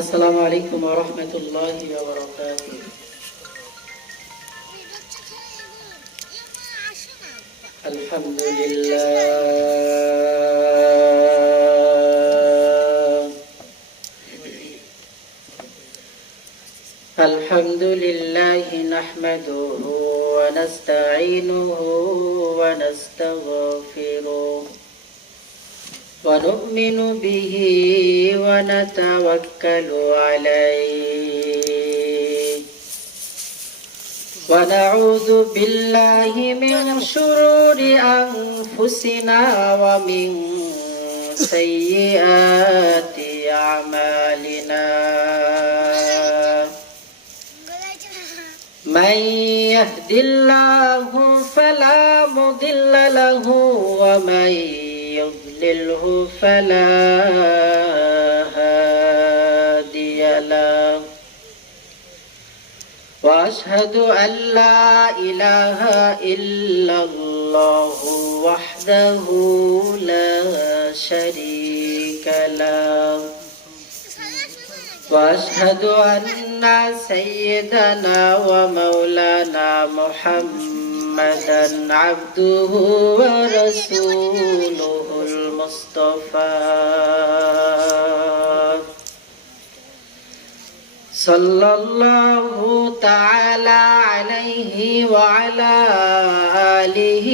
আসসালামু আলাইকুম ওয়া রাহমাতুল্লাহি ওয়া বারাকাতুহু। আলহামদুলিল্লাহি নাহমাদুহু ওয়া নাস্তাঈনুহু ওয়া নাস্তাগফিরুহ ওয়া নু'মিনু বিহি ওয়া নাতাওয়াক্কালু আলাইহি ওয়া নাউযু বিল্লাহি মিন শুরুরি আনফুসিনা ওয়া মিন সাইয়্যাতি আ'মালিনা। من يهد الله فلا مضل له ومن يضلله فلا هادي له وأشهد أن لا إله إلا الله وحده لا شريك له وأشهد أن سيدنا ومولانا محمدا عبده ورسوله المصطفى صلى الله تعالى عليه وعلى آله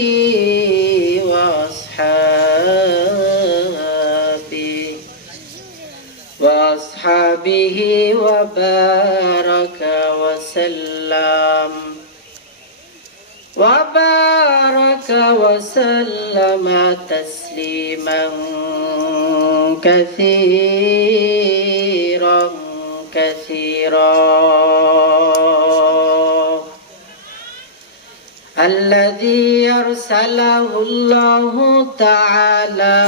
وأصحابه وبارك وسلم تسليما كثيرا الذي أرسله الله تعالى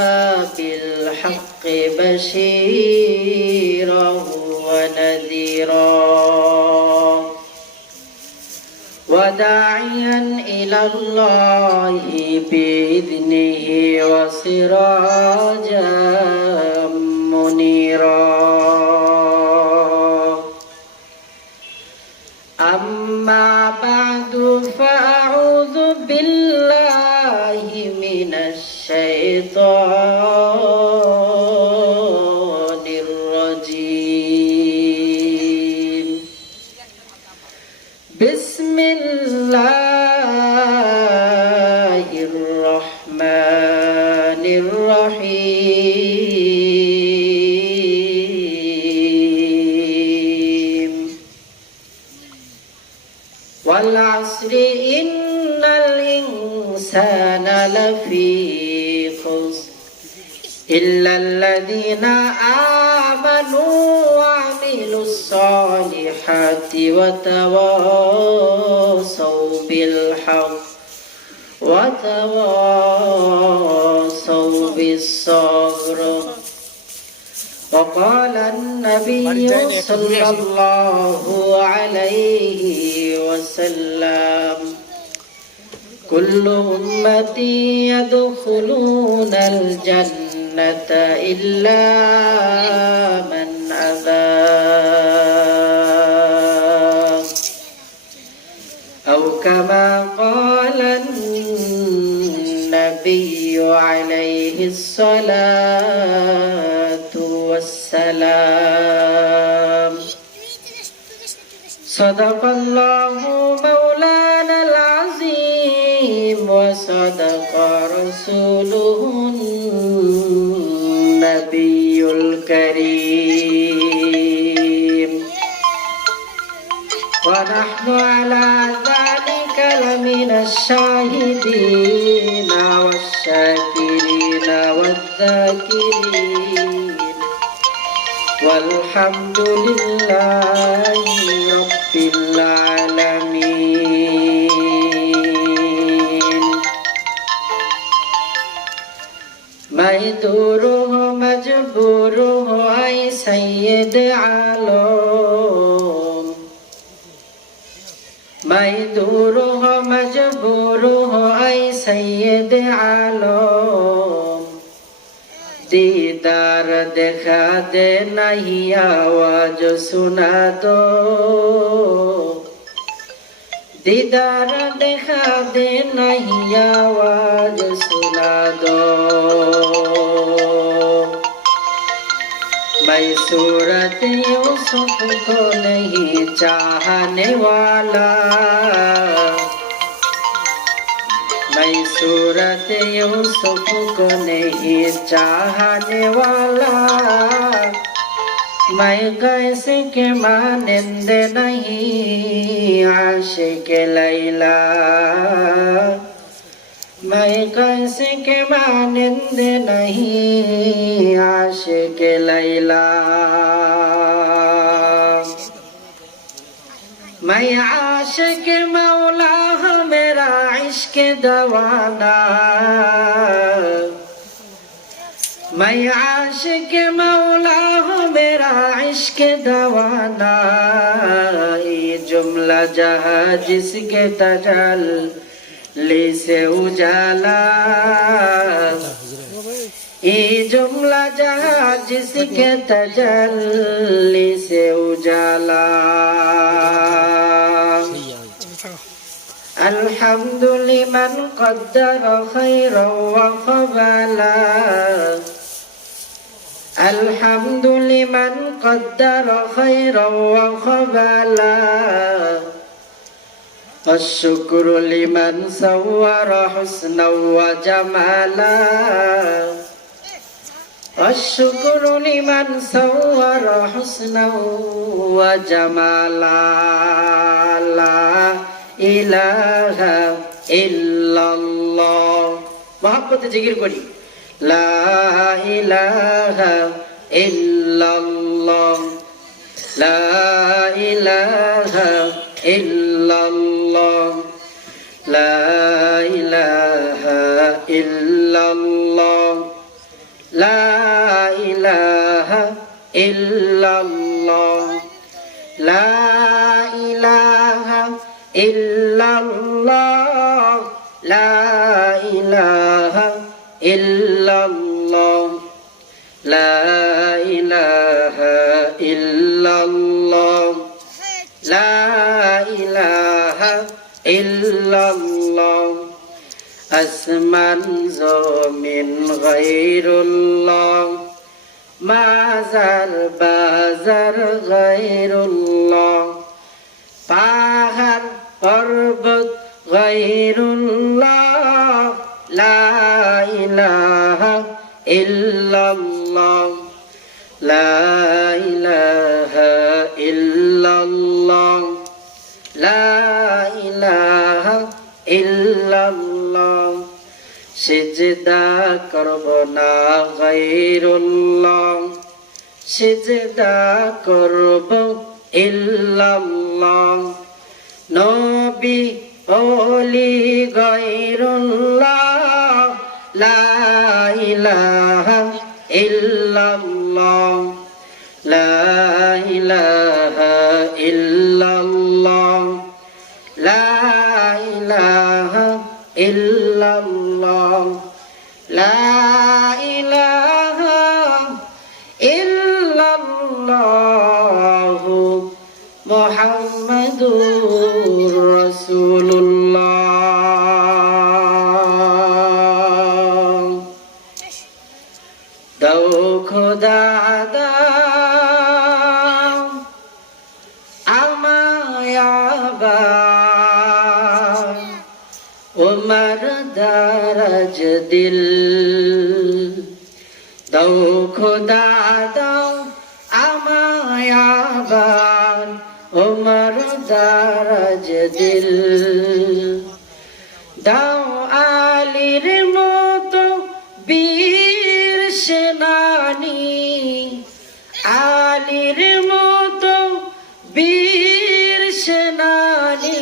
بالحق بشيرا ونذيرا وداعيا إلى الله بإذنه وسراجا منيرا. أما بعد فأعوذ بالله من الشيطان الرجيم. بسم الله الرحمن الرحيم. والعصر إن الإنسان لفي خسر إلا الذين آمنوا وعملوا الصالحات وتواصوا بالحق وتواصوا بالصبر. وقال النبي صلى الله عليه وسلم كل أمتي يدخلون الجنة إلا من أبى أو كما قال النبي عليه الصلاة والسلام. صدق الله مولانا العظيم وصدق رسوله النبي الكريم ونحن على ذلك لمن الشاهدين والشاكرين والذاكرين والحمد لله رب العالمين. ميدوره مجبوره أي سيد عالم ميدوره مجبوره أي سيد عالم دیدار दीदार देखा दे नहीं आवाज सुना दो दीदार देखा दे नहीं आवाज सुना दो मैं सूरत यूसुफ को नहीं चाहने वाला मैं सूरत यूसुफ को नहीं चाहने वाला मैं कैसे के मानिंद नहीं आशिक लैला मैं कैसे के मानिंद नहीं आशिक लैला मैं आशिक मौला हूँ मेरा इश्क दवाना मैं आशिक मौला हूँ मेरा इश्क दवाना ये जुमला जहाँ जिसके तजल्ली से उजाला ये जुमला जहाँ जिसके तजल्ली से उजाला अल्हम्दुलिमन क़द्दर खैरा व क़बला अल्हम्दुलिमन क़द्दर खैरा व क़बला والشكر لمن صور حسنا وجمالا والشكر لمن صور حسنا وجمالا لا إله إلا الله محبت जिकिर करी لا إله إلا الله لا إله إلا الله لا إله إلا الله لا إله إلا الله لا إله إلا الله لا إله إلا الله لا إله إلا الله لا إله إلا الله আসমান জমিন গায়রুল্লাহ মাজার বাজার গায়রুল্লাহ পাহাড় পর্বত গায়রুল্লাহ লা ইলাহা ইল্লাল্লাহ লা ইলাহা ইল্লাল্লাহ লা ইলাহা ইল্লাল্লাহ সিজদা করব না গায়রুল্লাহ সিজদা করব ইল্লাল্লাহ নবী ওলি গায়রুল্লাহ লা ইলাহা ইল্লাল্লাহ লা ইলাহা ইল্লাল্লাহ লা ইলাহা ইল্লাল্লাহ লা ইলাহা ইল্লাল্লাহ মুহাম্মাদুর রাসূলুল্লাহ দাও খোদা দাও আমায় আবার উমর দারাজ দিল দাও খোদা দাও আমায় আবার উমর দারাজ দিল দাও আলীর মতো বীর সেনানী আলীর মতো বীর সেনানী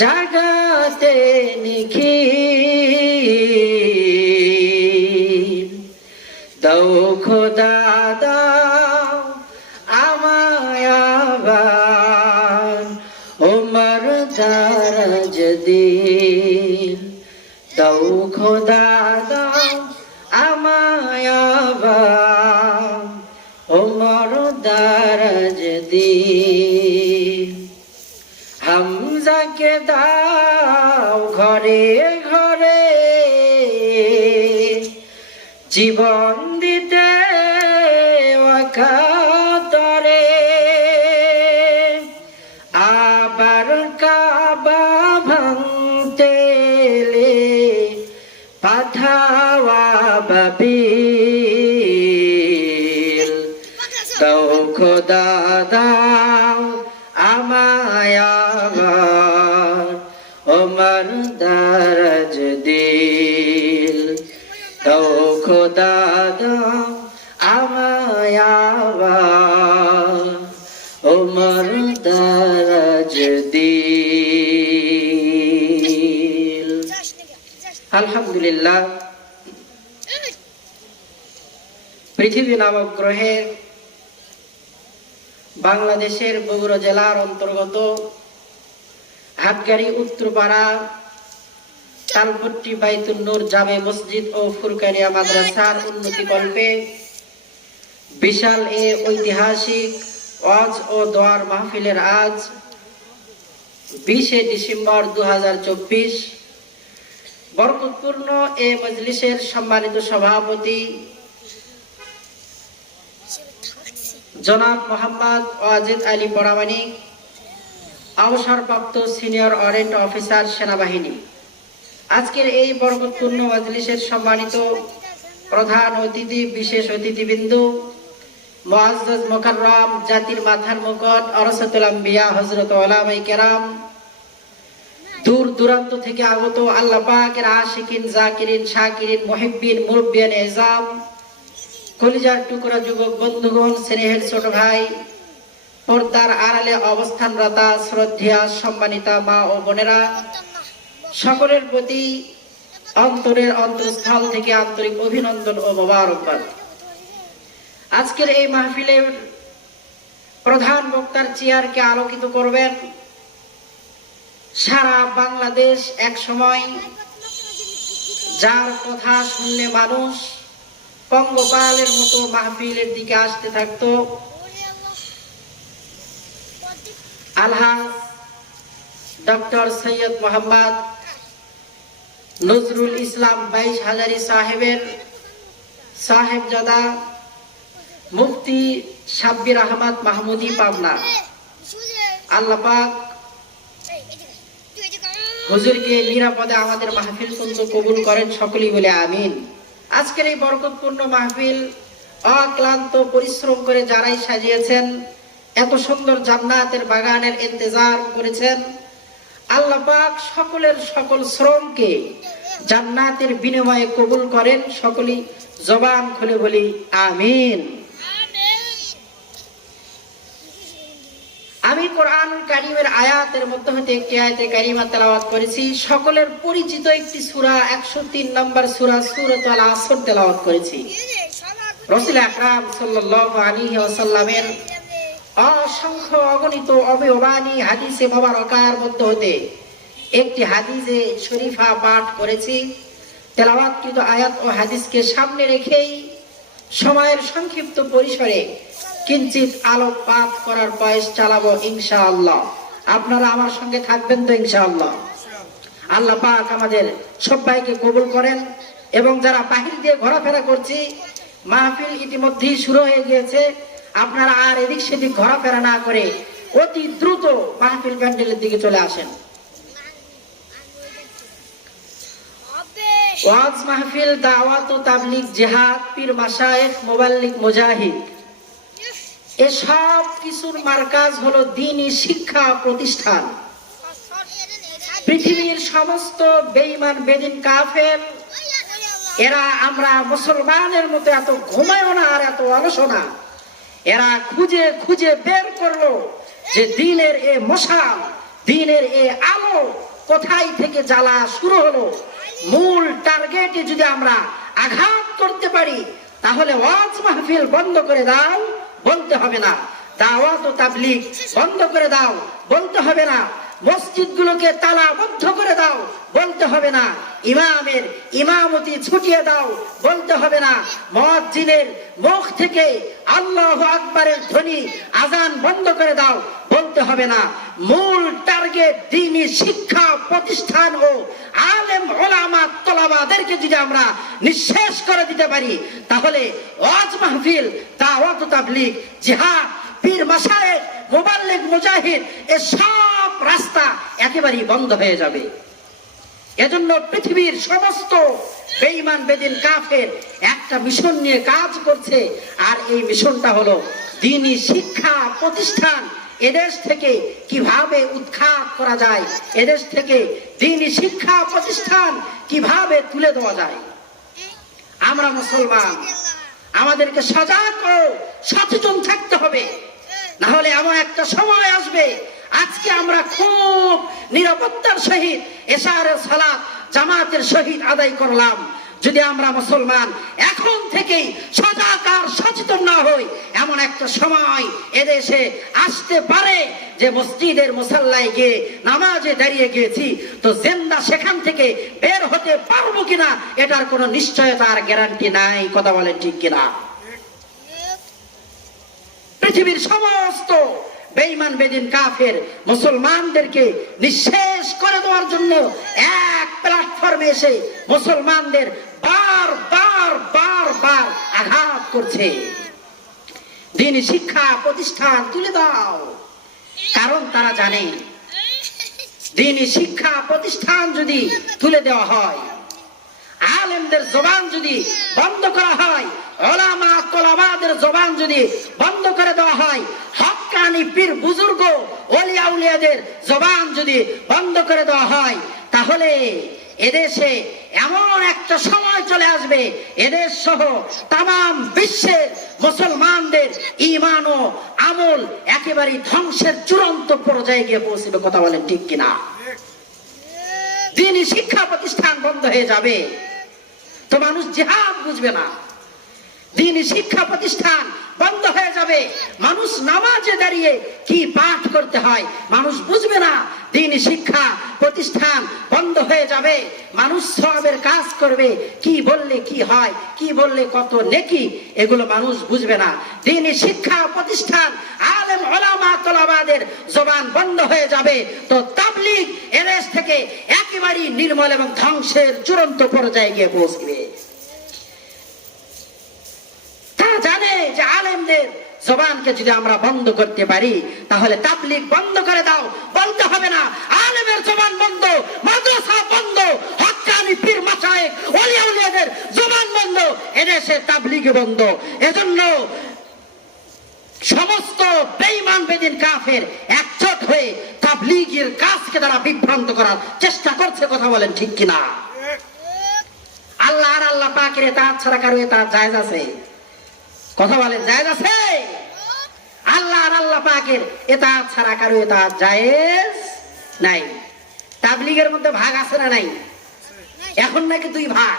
জাগাতে নিখিল দাও খোদা দাও আমায় আবার উমর দারাজ দিল দাও খোদা দাও আমায় আবার দারাজ দিল। হামজাকে দাও ঘরে ঘরে জীবন দিতে অকাতরে। আবার কাবা ভাঙতে এলে পাঠাওয়া বাবিল। দাও খোদা দাও আমায় আবার ওমর দারাজ দিল। দাও খোদা দাও আমায় আবার ওমর দারাজ দিল। আলহামদুলিল্লাহ, পৃথিবী নামক গ্রহের বাংলাদেশের বগুড়া জেলার অন্তর্গত হাটগাড়ি উত্তরপাড়া তালপট্টি বাইতুন নূর জামে মসজিদ ও ফুরকানিয়া মাদ্রাসার উন্নতি কল্পে বিশাল এ ঐতিহাসিক ওয়াজ ও দোয়ার মাহফিলের আজ 20 ডিসেম্বর 2024 বরকতপূর্ণ এ মজলিসের সম্মানিত সভাপতি জনাব মোহাম্মদ ওয়াজেদ আলী পরামানিক, অবসরপ্রাপ্ত সিনিয়র ওয়ারেন্ট অফিসার সেনাবাহিনী, আজকের এই বরকতপূর্ণ মজলিসের সম্মানিত প্রধান অতিথি, বিশেষ অতিথিবৃন্দ, মুআজ্জাজ মুকাররম, জাতির মাথার মুকুট ওরাসাতুল আম্বিয়া হযরত উলামায়ে কেরাম, দূর দূরান্ত থেকে আগত আল্লাহ পাকের আশিকিন, জাকিরিন, শাকিরিন, মুহিব্বিন, মুরব্বিয়ান এজাম, কলিজার টুকরা যুবক বন্ধুগণ, স্নেহের ছোট ভাই, পর্দার আড়ালে অবস্থানরতা শ্রদ্ধেয়া সম্মানিতা মা ও বোনেরা, সকলের প্রতি অন্তরের অন্তঃস্থল থেকে আন্তরিক অভিনন্দন ও মোবারকবাদ। আজকের এই মাহফিলের প্রধান বক্তার চেয়ারকে আলোকিত করবেন সারা বাংলাদেশ এক সময় যার কথা শুনলে মানুষ পঙ্গপালের মতো মাহফিলের দিকে আসতে থাকতো, আলহাজ ডক্টর সৈয়দ মোহাম্মদ নজরুল ইসলাম 22 হাজারি সাহেবের সাহেবজাদা মুফতি সাব্বির আহমদ মাহমুদি পাবনা। আল্লাহ পাক হুজুরকে নিরাপদে আমাদের মাহফিল পর্যন্ত কবুল করেন, সকলেই বলে আমিন। আজকের এই বরকতপূর্ণ মাহফিল অক্লান্ত পরিশ্রম করে যারাই সাজিয়েছেন, এত সুন্দর জান্নাতের বাগানের ইন্তজার করেছেন, আল্লাহ পাক সকলের সকল শ্রমকে জান্নাতের বিনিময়ে কবুল করেন, সকলেই জবান খুলে বলি আমিন। আমি কোরআনুল কারীমের আয়াতের মধ্যে হতে একটি আয়াতে কারিমা তেলাওয়াত করেছি। সকলের পরিচিত একটি সূরা 103 নম্বর সূরা সূরাতুল আসর তেলাওয়াত করেছি। রাসূল আকরাম সাল্লাল্লাহু আলাইহি ওয়াসাল্লামের অসংখ্য অগণিত অবয়বানী হাদিসে মোবারকার মধ্যে হতে একটি হাদিসে শরীফা পাঠ করেছি। তেলাওয়াতকৃত আয়াত ও হাদিসকে সামনে রেখেই সময়ের সংক্ষিপ্ত পরিসরে কিঞ্চিত আলোকপাত করার প্রয়াস চালাবো ইনশাআল্লাহ। আপনারা আমার সঙ্গে থাকবেন তো ইনশাআল্লাহ? আল্লাহ পাক আমাদের সবাইকে কবুল করেন। এবং যারা বাহির দিয়ে ঘোরাফেরা করছি, মাহফিল ইতিমধ্যেই শুরু হয়ে গিয়েছে, আপনারা আর এদিক সেদিক ঘোরাফেরা না করে অতি দ্রুত মাহফিল প্যান্ডেলের দিকে চলে আসেন। ওয়াজ মাহফিল, দাওয়াত ও তাবলীগ, জিহাদ, পীর মাশায়েখ, মুবাল্লিগ, মুজাহিদ, এসব কিছুর মার্কাজ হলো দ্বীনি শিক্ষা প্রতিষ্ঠান। পৃথিবীর সমস্ত বেঈমান বেদিন কাফের এরা আমরা মুসলমানের মতো এত ঘুমায়ও না আর এত অলস না। এরা খুঁজে খুঁজে বের করলো যে দ্বীনের এ মশাল, দ্বীনের এ আলো কোথায় থেকে জ্বালা শুরু হলো। মূল টার্গেটে যদি আমরা আঘাত করতে পারি, তাহলে ওয়াজ মাহফিল বন্ধ করে দাও বলতে হবে না, দাওয়াত ও তাবলীগ বন্ধ করে দাও বলতে হবে না, মসজিদগুলোকে তালাবদ্ধ করে দাও বলতে হবে না, ইমামের ইমামতি ছুটিয়ে দাও বলতে হবে না, মুয়াজ্জিনের মুখ থেকে আল্লাহু আকবারের ধ্বনি আজান বন্ধ করে দাও বলতে হবে না। মূল টার্গেট দ্বীনি শিক্ষা প্রতিষ্ঠান ও আলেম ওলামা তলাবাদেরকে যদি আমরা নিঃশেষ করে দিতে পারি, তাহলে ওয়াজ মাহফিল, দাওয়াত, তাবলীগ, জিহাদ, পীর মাশায়েখ, মুবাল্লিগ, মুজাহিদ এ সব রাস্তা একেবারেই বন্ধ হয়ে যাবে। এজন্য পৃথিবীর সমস্ত বেঈমান বেদিন কাফের একটা মিশন নিয়ে কাজ করছে, আর এই মিশনটা হলো দ্বীনি শিক্ষা প্রতিষ্ঠান এদেশ থেকে কিভাবে উৎখাত করা যায়, এদেশ থেকে দ্বীনি শিক্ষা প্রতিষ্ঠান কিভাবে তুলে দেওয়া যায়। আমরা মুসলমান, আমাদেরকে সজাগ ও সচেতন থাকতে হবে, না হলে এমন একটা সময় আসবে, আজকে আমরা খুব নিরাপত্তার সহিত এশারের সালাত জামাতের সহিত আদায় করলাম, যদি আমরা মুসলমান এখন থেকেই সজাগ আর সচেতন না হই, এমন একটা সময় এদেশে আসতে পারে যে মসজিদের মুসাল্লায় গিয়ে নামাজে দাঁড়িয়ে গিয়েছি তো জিন্দা সেখান থেকে বের হতে পারবো কিনা এটার কোনো নিশ্চয়তা আর গ্যারান্টি নাই। কথা বলেন ঠিক কিনা? পৃথিবীর সমস্ত বেঈমান বেদিন কাফের মুসলমানদেরকে নিঃশেষ করে দেওয়ার জন্য এক প্ল্যাটফর্মে এসে মুসলমানদের বারবার আঘাত করছে। দ্বীনি শিক্ষা প্রতিষ্ঠান তুলে দাও, কারণ তারা জানে দ্বীনি শিক্ষা প্রতিষ্ঠান যদি তুলে দেওয়া হয়, আলেমদের জবান যদি বন্ধ করা হয়, ওলামা তোলাবাদের জবান যদি বন্ধ করে দেওয়া হয়, হক্কানি পীর বুজুর্গ ওলিয়া উলিয়াদের জবান যদি বন্ধ করে দেওয়া হয়, তাহলে এদেশে এমন একটা সময় চলে আসবে, এদেশ সহ তাম বিশ্বের মুসলমানদের ঈমান ও আমল একেবারে ধ্বংসের চূড়ান্ত পর্যায়ে গিয়ে পৌঁছবে। কথা বলেন ঠিক কিনা? দ্বীনি শিক্ষা প্রতিষ্ঠান বন্ধ হয়ে যাবে তো মানুষ জিহাদ বুঝবে না, দ্বীনি শিক্ষা প্রতিষ্ঠান বন্ধ হয়ে যাবে, মানুষ নামাজে দাঁড়িয়ে কি পাঠ করতে হয় মানুষ বুঝবে না, দ্বীনি শিক্ষা প্রতিষ্ঠান বন্ধ হয়ে যাবে, মানুষ সওয়াবের কাজ করবে, কি বললে কি হয়, কি বললে কত নেকি, এগুলো মানুষ বুঝবে না। দ্বীনি শিক্ষা প্রতিষ্ঠান আলেম ওলামা তোলাবাদের জবান বন্ধ হয়ে যাবে তো তাবলীগ এদেশ থেকে একেবারে নির্মল এবং ধ্বংসের চূড়ান্ত পর্যায়ে গিয়ে পৌঁছবে। জানে যে আলেমদের জবানকে যদি আমরা বন্ধ করতে পারি তাহলে তাবলীগ বন্ধ করে দাও বলতে হবে না, আলেমের জবান বন্ধ, মাদ্রাসা বন্ধ, হক্কানি পীর মাশায়েখ ওলিয়া উলিয়াদের জবান বন্ধ, এদেশে তাবলীগ বন্ধ। এজন্য সমস্ত বেঈমান বেদিন কাফের একজোট হয়ে তাবলীগের কাজকে তারা বিভ্রান্ত করার চেষ্টা করছে। কথা বলেন ঠিক কিনা? আল্লাহ আর আল্লাহ পাকের ইতাআত ছাড়া কারো ইতাআত জায়েজ আছে? কথা বলেন জায়েজ আছে? আল্লাহ আর আল্লাহ পাকের ইতাআত ছাড়া কারো ইতাআত জায়েজ নাই। তাবলীগের মধ্যে ভাগ আছে না নাই? এখন নাকি দুই ভাগ,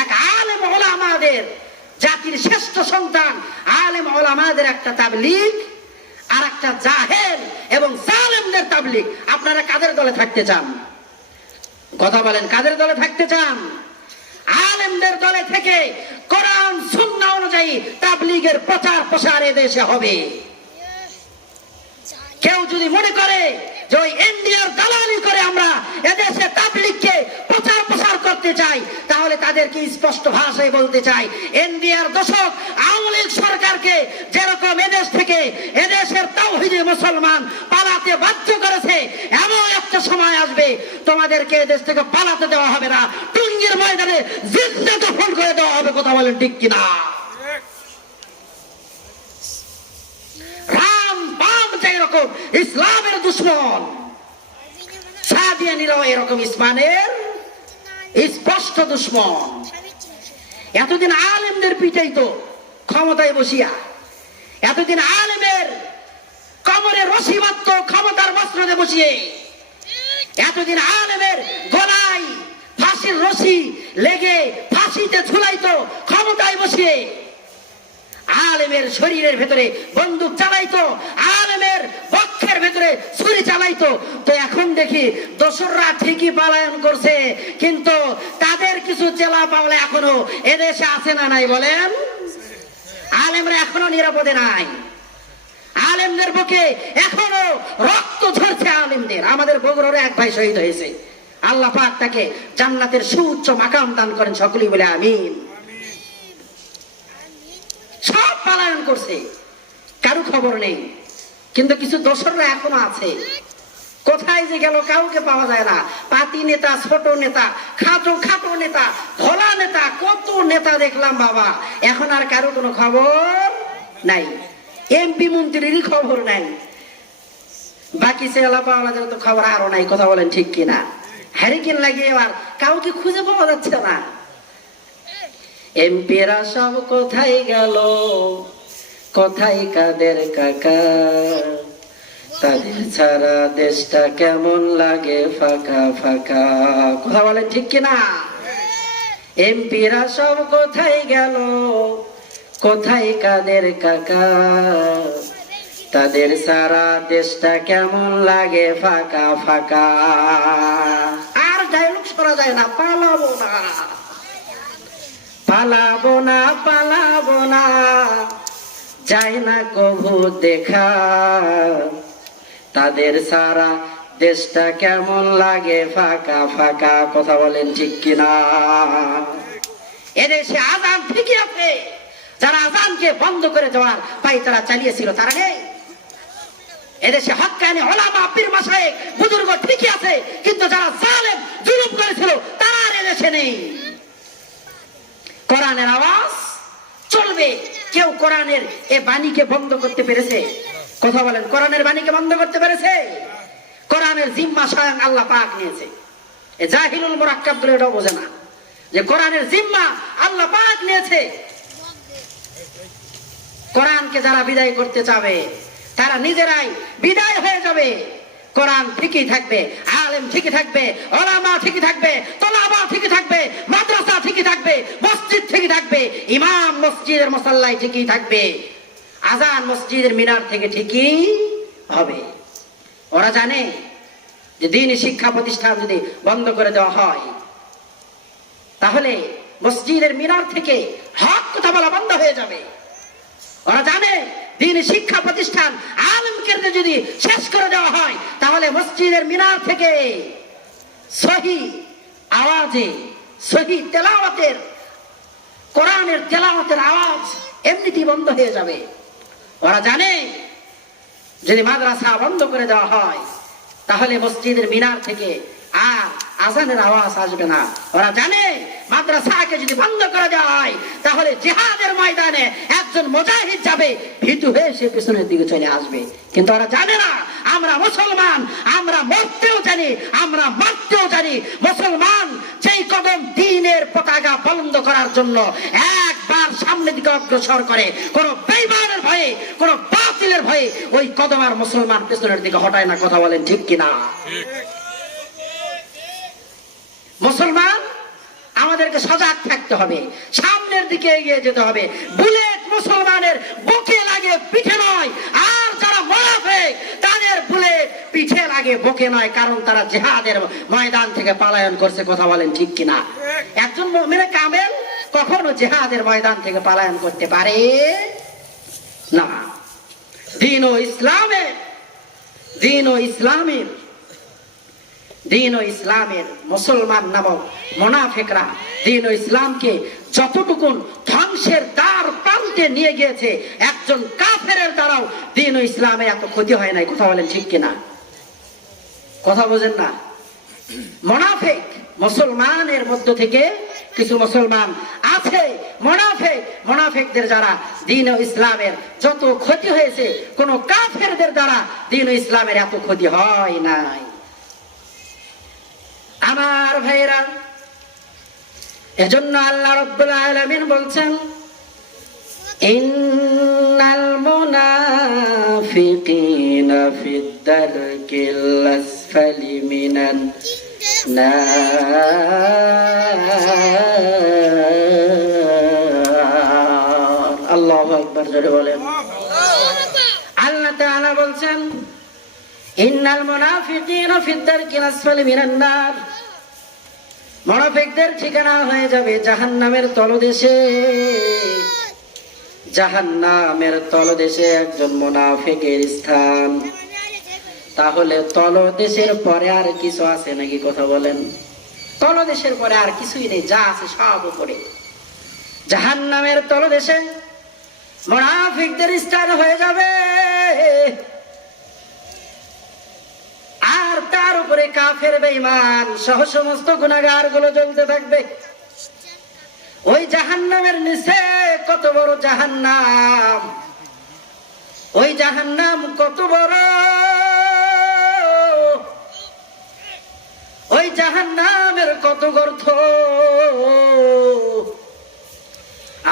এক আলেম ওলামাদের জাতির শ্রেষ্ঠ সন্তান আলেম ওলামাদের একটা তাবলীগ, আর একটা জাহেল এবং জালেমদের তাবলীগ। আপনারা কাদের দলে থাকতে চান? কথা বলেন, কাদের দলে থাকতে চান? আলেমদের দলে থেকে কোরআন সুন্নাহ অনুযায়ী তাবলীগের প্রচার প্রসার এদেশে হবে। কেউ যদি মনে করে যে ওই ইন্ডিয়ার দালালি করে আমরা এদেশে তাবলীগকে প্রচার প্রসার করতে চাই, তাহলে তাদেরকে স্পষ্ট ভাষায় বলতে চাই, ইন্ডিয়ার দশক আওয়ামী লীগ সরকারকে যেরকম এদেশ থেকে এদেশের তাওহীদি মুসলমান পালাতে বাধ্য করেছে, এমন একটা সময় আসবে তোমাদেরকে এদেশ থেকে পালাতে দেওয়া হবে না, টুঙ্গির ময়দানে জিন্দা দফন করে দেওয়া হবে। কথা বলেন ঠিক কিনা? এরকম ইসলামের দুশ্মন, সাদিয়ানীরাও এরকম ইসলামের স্পষ্ট দুশ্মন। এতদিন আলেমদের পিটাইতো ক্ষমতায় বসিয়া, এতদিন আলেমের কমরে রশি বাঁধত ক্ষমতার মসনদে বসিয়ে, এতদিন আলেমের গলায় ফাঁসির রশি লেগে ফাঁসিতে ঝুলাইতো ক্ষমতায় বসিয়ে, আলেমের শরীরের ভেতরে বন্দুক চালাইতো, আলেমের বক্ষের ভেতরে ছুরি চালাইতো। পালাইতো, তো এখন দেখি দোসররা ঠিকই পালায়ন করছে, কিন্তু তাদের কিছু চেলা পাওয়া এখনো এদেশে আছে না নাই বলেন? আলেমরা এখনো নিরাপদে নাই, আলেমদের বুকে এখনো রক্ত ঝরছে আলেমদের। আমাদের বগুড়ার এক ভাই শহীদ হয়েছে, আল্লাহ পাক তাকে জান্নাতের সুউচ্চ মাকাম দান করেন, সকলেই বলে আমিন। সব পালায়ন করছে, কারো খবর নেই, কিন্তু কিছু দোসররা এখনো আছে। কোথায় যে গেল কাউকে পাওয়া যায় না। পাতি নেতা, ছোট নেতা, খাটো খাটো নেতা, ধলা নেতা, কত নেতা দেখলাম বাবা, এখন আর কারো কোনো খবর নাই। এমপি মন্ত্রীরই খবর নাই, বাকি চেলা পাওয়ালাদের তো খবর আরো নাই। কথা বলেন ঠিক কিনা? হ্যারিকেন লাগিয়ে এবার কাউকে খুঁজে পাওয়া যাচ্ছে না। এমপিরা সব কোথায় গেল, কোথায় কাদের কাকা, তাদের ছাড়া দেশটা কেমন লাগে ফাঁকা ফাঁকা। কথা বলেন ঠিক কিনা? এমপিরা সব কোথায় গেল, কোথায় কাদের কাকা, তাদের সারা দেশটা কেমন লাগে ফাঁকা ফাঁকা। আর ডায়লগ শোনা যায় না, পালাবো না পালাবো না পালাবো না, যায় না কভু দেখা, তাদের সারা দেশটা কেমন লাগে ফাঁকা ফাঁকা। কথা বলেন ঠিক কিনা? এদেশে আজান ঠিকই আছে, যারা আজানকে বন্ধ করে দেওয়ার পায়তারা চালিয়েছিল তারা নেই। এদেশে হক্কানি ওলামা পীর মাশায়েখ বুজুর্গ ঠিকই আছে, কিন্তু যারা জালেম জুলুম করেছিল তারা আর এদেশে নেই। কোরআনের আওয়াজ চলবে, কেউ কোরআনের এ বাণীকে বন্ধ করতে পেরেছে? কথা বলেন, কোরআনের বাণীকে বন্ধ করতে পেরেছে? কোরআনের জিম্মা স্বয়ং আল্লাহ পাক নিয়েছে। এ জাহিলুল মুরাক্কাব গুলো এটাও বোঝে না যে কোরআনের জিম্মা আল্লাহ পাক নিয়েছে। কোরআনকে যারা বিদায় করতে চাবে তারা নিজেরাই বিদায় হয়ে যাবে। কোরআন ঠিকই থাকবে, আলেম ঠিকই থাকবে, ওলামা ঠিকই থাকবে, তোলাবা ঠিকই থাকবে, মাদ্রাসা ঠিকই থাকবে, মসজিদ ঠিকই থাকবে, ইমাম মসজিদের মুসাল্লায় ঠিকই থাকবে, আজান মসজিদের মিনার থেকে ঠিকই হবে। ওরা জানে যে দ্বীনি শিক্ষা প্রতিষ্ঠান যদি বন্ধ করে দেওয়া হয় তাহলে মসজিদের মিনার থেকে হক কথা বলা বন্ধ হয়ে যাবে। ওরা জানে দ্বীনি শিক্ষা প্রতিষ্ঠান আলেমকে যদি শেষ করে দেওয়া হয় তাহলে মসজিদের মিনার থেকে সহি আওয়াজে, সহি তেলাওয়াতের, কোরআনের তেলাওয়াতের আওয়াজ এমনিতেই বন্ধ হয়ে যাবে। ওরা জানে যদি মাদ্রাসা বন্ধ করে দেওয়া হয় তাহলে মসজিদের মিনার থেকে আর আজানের আওয়াজ আসবে না। ওরা জানে মাদ্রাসাকে যদি বন্ধ করে দেওয়া হয় তাহলে জিহাদের ময়দানে একজন মুজাহিদ যাবে, ভীতু হয়ে সে পেছনের দিকে চলে আসবে। কিন্তু ওরা জানে না আমরা মুসলমান, আমরা মরতেও জানি, আমরা মারতেও জানি। মুসলমান যেই কদম দ্বীনের পতাকা বন্ধ করার জন্য একবার সামনের দিকে অগ্রসর করে, কোন বেঈমানের ভয়ে, কোন বাতিলের ভয়ে ওই কদম আর মুসলমান পেছনের দিকে হটায় না। কথা বলেন ঠিক কিনা? মুসলমান আমাদেরকে সজাগ থাকতে হবে, সামনের দিকে এগিয়ে যেতে হবে। বুলেট মুসলমানের বুকে লাগে, পিঠে নয়। আর যারা মুনাফিক তাদের বুলেট পিঠে লাগে, বুকে নয়, কারণ তারা জিহাদের ময়দান থেকে পলায়ন করছে। কথা বলেন ঠিক কিনা? একজন মুমিনে কামেল কখনো জিহাদের ময়দান থেকে পলায়ন করতে পারে না। দ্বীন ও ইসলামের মুসলমান নামক মুনাফিকরা দ্বীন ও ইসলামকে যতটুকু ধ্বংসের দ্বার প্রান্তে নিয়ে গিয়েছে, একজন কাফেরের দ্বারাও দ্বীন ও ইসলামের এত ক্ষতি হয় নাই। কথা বলেন ঠিক কিনা? কথা বোঝেন না? মুনাফিক মুসলমানের মধ্য থেকে কিছু মুসলমান আছে মুনাফিকদের যারা দ্বীন ও ইসলামের যত ক্ষতি হয়েছে, কোন কাফেরদের দ্বারা দ্বীন ও ইসলামের এত ক্ষতি হয় নাই। আমার ভাইরা, এজন্য আল্লাহ রাব্বুল আলামিন বলছেন ইন্নাল মুনাফিকিনা ফিদ দারকিল আসফালি মিনান নার। আল্লাহু আকবার জোরে বলেন। আল্লাহ তাআলা বলছেন ইন্নাল মুনাফিকিনা ফিদ দারকিল আসফালি মিনান নার, মুনাফিকদের ঠিকানা হয়ে যাবে জাহান্নামের তলদেশে। জাহান্নামের তলদেশে একজন মুনাফিকের স্থান। তাহলে তলদেশের পরে আর কিছু আছে নাকি? কথা বলেন। তলদেশের পরে আর কিছুই নেই, যা আছে সব উপরে। জাহান্নামের তলদেশে মুনাফিকদের স্থান হয়ে যাবে, আর তার উপরে কাফের বেঈমান সহ সমস্ত গুনাহগার গুলো জ্বলতে থাকবে। ওই জাহান্নামের নিচে কত বড় জাহান্নাম, ওই জাহান্নাম কত বড়, ওই জাহান্নামের কত গর্ত।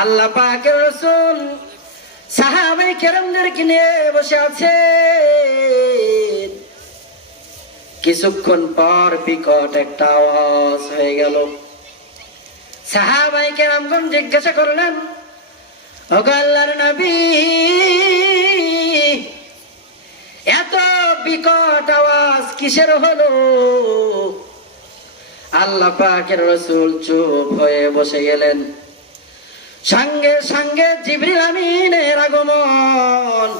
আল্লাহ পাকের রাসূল সাহাবায়ে কেরামদেরকে নিয়ে বসে আছে। কিছুক্ষণ পর বিকট একটা আওয়াজ হয়ে গেল। সাহাবায়ে কেরামগণ জিজ্ঞাসা করলেন, ওগো আল্লাহর নবী, এত বিকট আওয়াজ কিসের হলো? আল্লাহ পাকের রাসূল চুপ হয়ে বসে গেলেন। সঙ্গে সঙ্গে জিবরিল আমিনের আগমন।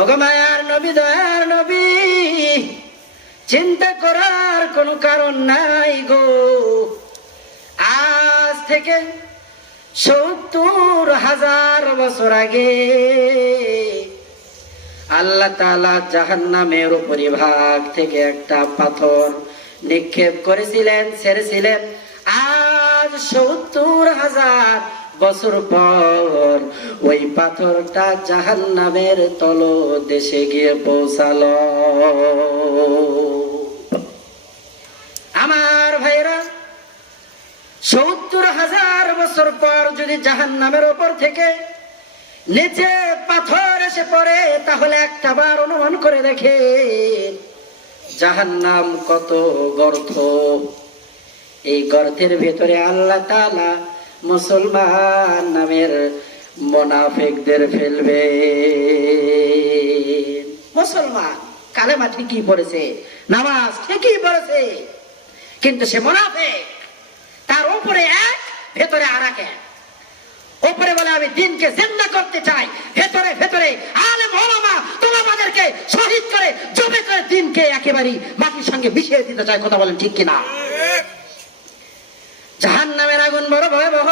ওগো মায়ার নবী, দয়ার নবী, চিন্তা করার কোনো কারণ নাই গো। আজ থেকে ৭০,০০০ বছর আগে আল্লাহ তাআলা জাহান্নামের উপরিভাগ থেকে একটা পাথর নিক্ষেপ করেছিলেন, ছেড়েছিলেন। আজ ৭০,০০০ বছর পর ওই পাথরটা জাহান্নামের তলদেশে গিয়ে পৌঁছালো। আমার ভাইরা, ৭০,০০০ বছর পর যদি জাহান্নামের উপর থেকে নিচে পাথর এসে পড়ে, তাহলে একটা বার অনুমান করে দেখে জাহান্নাম কত গর্ত। এই গর্তের ভেতরে আল্লাহ তাআলা মুসলমান নামের মুনাফিকদের ফেলবে। মুসলমান কালেমা ঠিকই পড়েছে, নামাজ ঠিকই পড়েছে, কিন্তু সে মুনাফিক। তার উপরে এক, ভেতরে আর এক। উপরে বলে আমি দিনকে জিন্দা করতে চাই, ভেতরে ভেতরে আলেম ওলামা তোমাদেরকে শহীদ করে জবে করে দিনকে একেবারে মাটির সঙ্গে মিশিয়ে দিতে চায়। কথা বলেন ঠিক কিনা? জাহান্নামের আগুন বড় ভয়াবহ।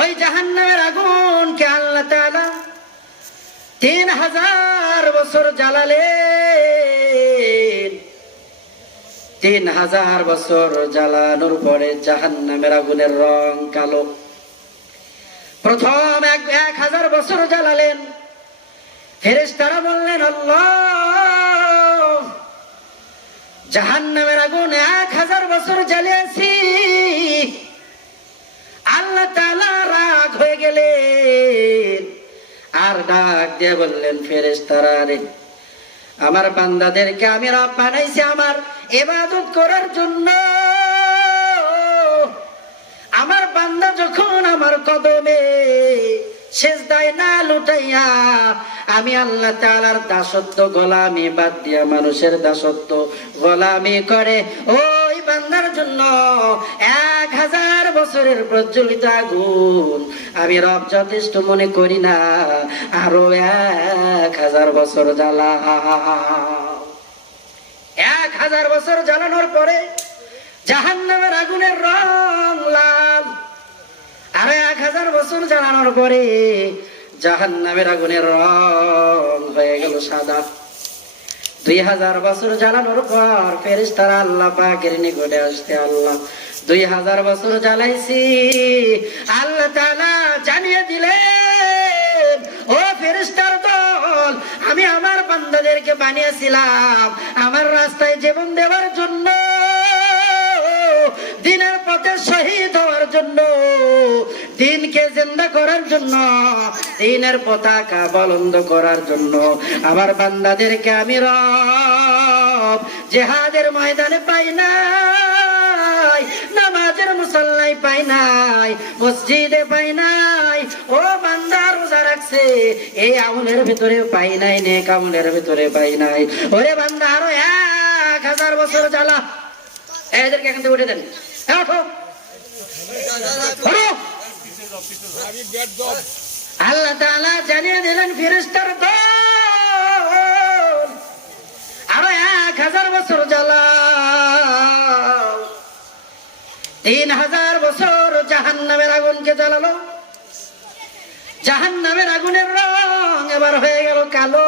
ওই জাহান্নামের আগুনকে আল্লাহ তাআলা ৩০০০ বছর জ্বালালেন। ৩০০০ বছর জ্বালানোর পরে জাহান্নামের আগুনের রং কালো। প্রথম ১০০০ বছর জ্বালালেন। ফেরেশতারা বললেন, আল্লাহ, জাহান্নামের আগুন ১০০০ বছর জ্বালিয়েছি। আল্লাহ তাআলা রাগ হয়ে গেলেন, আর ডাক দিয়ে বললেন, ফেরেশতারা রে, আমার বান্দাদেরকে আমি রব বানাইছি আমার ইবাদত করার জন্য। আমার বান্দা যখন আমার কদমে সেজদায় না লুটাইয়া আমি আল্লাহ তাআলার দাসত্ব গোলামি বাদ দিয়া মানুষের দাসত্ব গোলামি করে, ওই বান্দার জন্য ১০০০ বছরের প্রজ্বলিত আগুন আমি রব যথেষ্ট মনে করি না, আরো ১০০০ বছর জ্বালা। ১০০০ বছর জ্বালানোর পরে জাহান্নামের আগুনের রং লাল। আর ১০০০ বছর জ্বালানোর পরে জাহান্নামের আগুনের রং হয়ে গেল সাদা। ২০০০ বছর জ্বালানোর পর ফেরেশতারা আল্লাহ পাকের নিকটে আসতে, আল্লাহ ২০০০ বছর জ্বালাইছি। আল্লাহ তাআলা জানিয়ে দিলেন, ও ফেরেশতার দল, আমি আমার বান্দাদেরকে বানিয়েছিলাম আমার রাস্তায় জীবন দেওয়ার জন্য, দিনের পথে শহীদ হওয়ার জন্য, দিনকে জিন্দা করার জন্য, দিনের পতাকা বুলন্দ করার জন্য। আমার বান্দাদেরকে আমি রব জিহাদের ময়দানে পাই নাই, নামাজ নামাজের মুসল্লাই পাই নাই, মসজিদে পাই নাই, ও বান্দা রোজা রাখছে এই আমলের ভিতরে পাই নাই, নেক আমলের ভিতরে পাই নাই। ওরে বান্দা আরো 1000 বছর জ্বালা। এদেরকে এখান থেকে উঠে দেন। আল্লাহ তাআলা জানিয়ে দিলেন ফেরেশতার দল আরো 1000 বছর জ্বালাও। 3000 বছর জাহান্নামের আগুনকে জ্বালালো। জাহান্নামের আগুনের রং এবার হয়ে গেল কালো।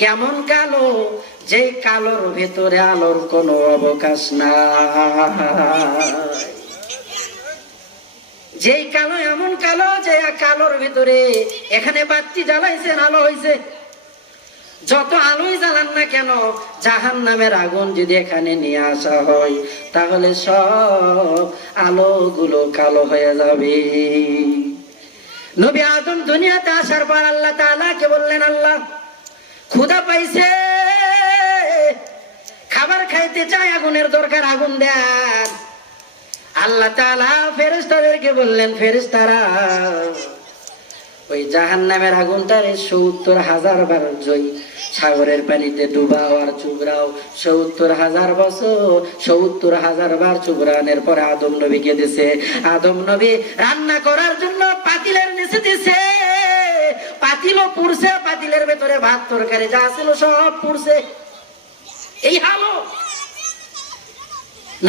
কেমন কালো? যে কালোর ভেতরে আলোর কোনো অবকাশ নাই। যেই কালো এমন কালো যে কালোর ভিতরে এখানে বাতি জ্বালাইছেন আলো হয়েছে, যত আলোই জ্বালান না কেন জাহান্নামের আগুন যদি এখানে নিয়ে আসা হয় তাহলে সব আলোগুলো কালো হয়ে যাবে। নবী আদম দুনিয়াতে আসার পর আল্লাহ তাআলাকে বললেন, আল্লাহ ক্ষুধা পাইছে, খাবার খাইতে চাই, আগুনের দরকার, আগুন দেন। আল্লাহ তাআলা ফেরেশতাদেরকে বললেন, ফেরেশতারা ওই জাহান্নামের আগুনটারে ৭০,০০০ বার সাগরের পানিতে ডুবাও আর চুবরাও। ৭০,০০০ বছর ৭০,০০০ বার চুবরানের পরে আদম নবীকে দিছে। আদম নবী রান্না করার জন্য পাতিলের নিচে দিছে। পাতিলও পুড়ছে, পাতিলের ভেতরে ভাত তরকারি যা ছিল সব পুড়ছে। এই হালো।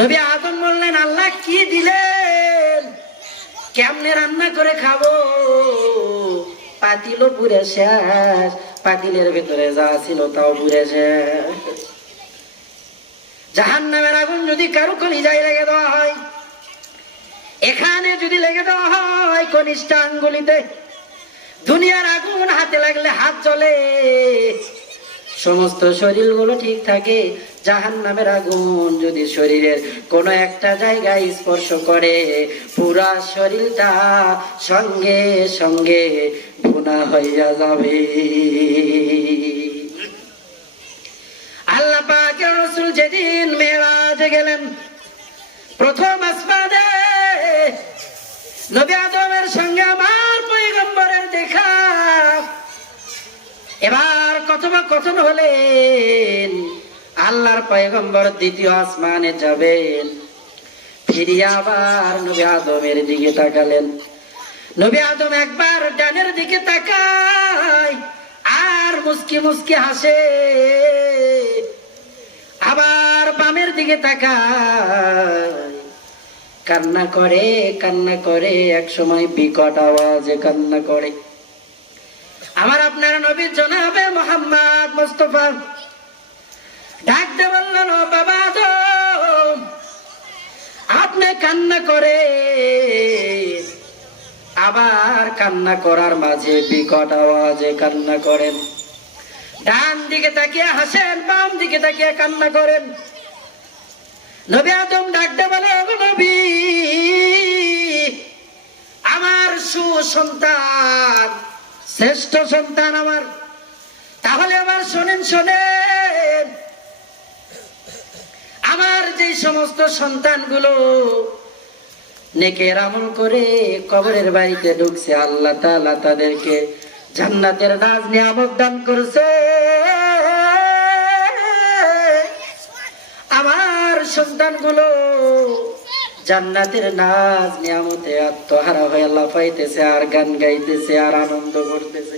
নবী আদম বললেন, আল্লাহ কি দিলেন, কেমনে রান্না করে খাবো? পাতিলও পুড়ে শেষ, পাতিলের ভেতরে যা ছিল তাও পুড়ে শেষ। জাহান্নামের আগুন যদি কারো কলিজায় লেগে দেওয়া হয়, এখানে যদি লেগে দেওয়া হয় কনিষ্ঠ আঙ্গুলিতে, দুনিয়ার আগুন হাতে লাগলে হাত জ্বলে, সমস্ত শরীরগুলো ঠিক থাকে। জাহান্নামের আগুন যদি শরীরের কোনো একটা জায়গায় স্পর্শ করে পুরা শরীরটা সঙ্গে সঙ্গে ভুনা হইয়া যাবে। আল্লাহ পাকের রাসূল যেদিন মেরাজে গেলেন, প্রথম আসমানে নবী আদমের সঙ্গে আমার পয়গম্বরের দেখা। এবার কথোপকথন হলেন, আল্লাহর পয়গম্বর দ্বিতীয় আসমানে যাবেন। ফিরিয়ে আবার নবী আদমের দিকে তাকালেন। নবী আদম একবার ডানের দিকে তাকায় আর মুস্কি মুস্কি হাসে, আবার বামের দিকে তাকায় কান্না করে, কান্না করে, এক সময় বিকট আওয়াজে কান্না করে। আমার আপনার নবী জনাবে মুহাম্মদ মুস্তাফা ডাক দিয়ে বললেন, ও বাবা আদম, আপনি কান্না করে, আবার কান্না করার মাঝে বিকট আওয়াজে কান্না করেন। ডান দিকে তাকিয়ে হাসেন, বাম দিকে তাকিয়ে কান্না করেন। নবী আদম ডাক দিয়ে বলে, ও নবী, আমার সুসন্তান, শ্রেষ্ঠ সন্তান আমার, তাহলে আবার শোনেন, শোনেন, আমার যে সমস্ত সন্তানগুলো নেকের আমল করে কবরের বাড়িতে ঢুকছে, আল্লাহ তাআলা তাদেরকে জান্নাতের নাজ নিয়ামত দান করছে। আমার সন্তানগুলো জান্নাতের নাজ নিয়ামতে আত্মহারা হয়ে লাফাইতেছে আর গান গাইতেছে আর আনন্দ করতেছে।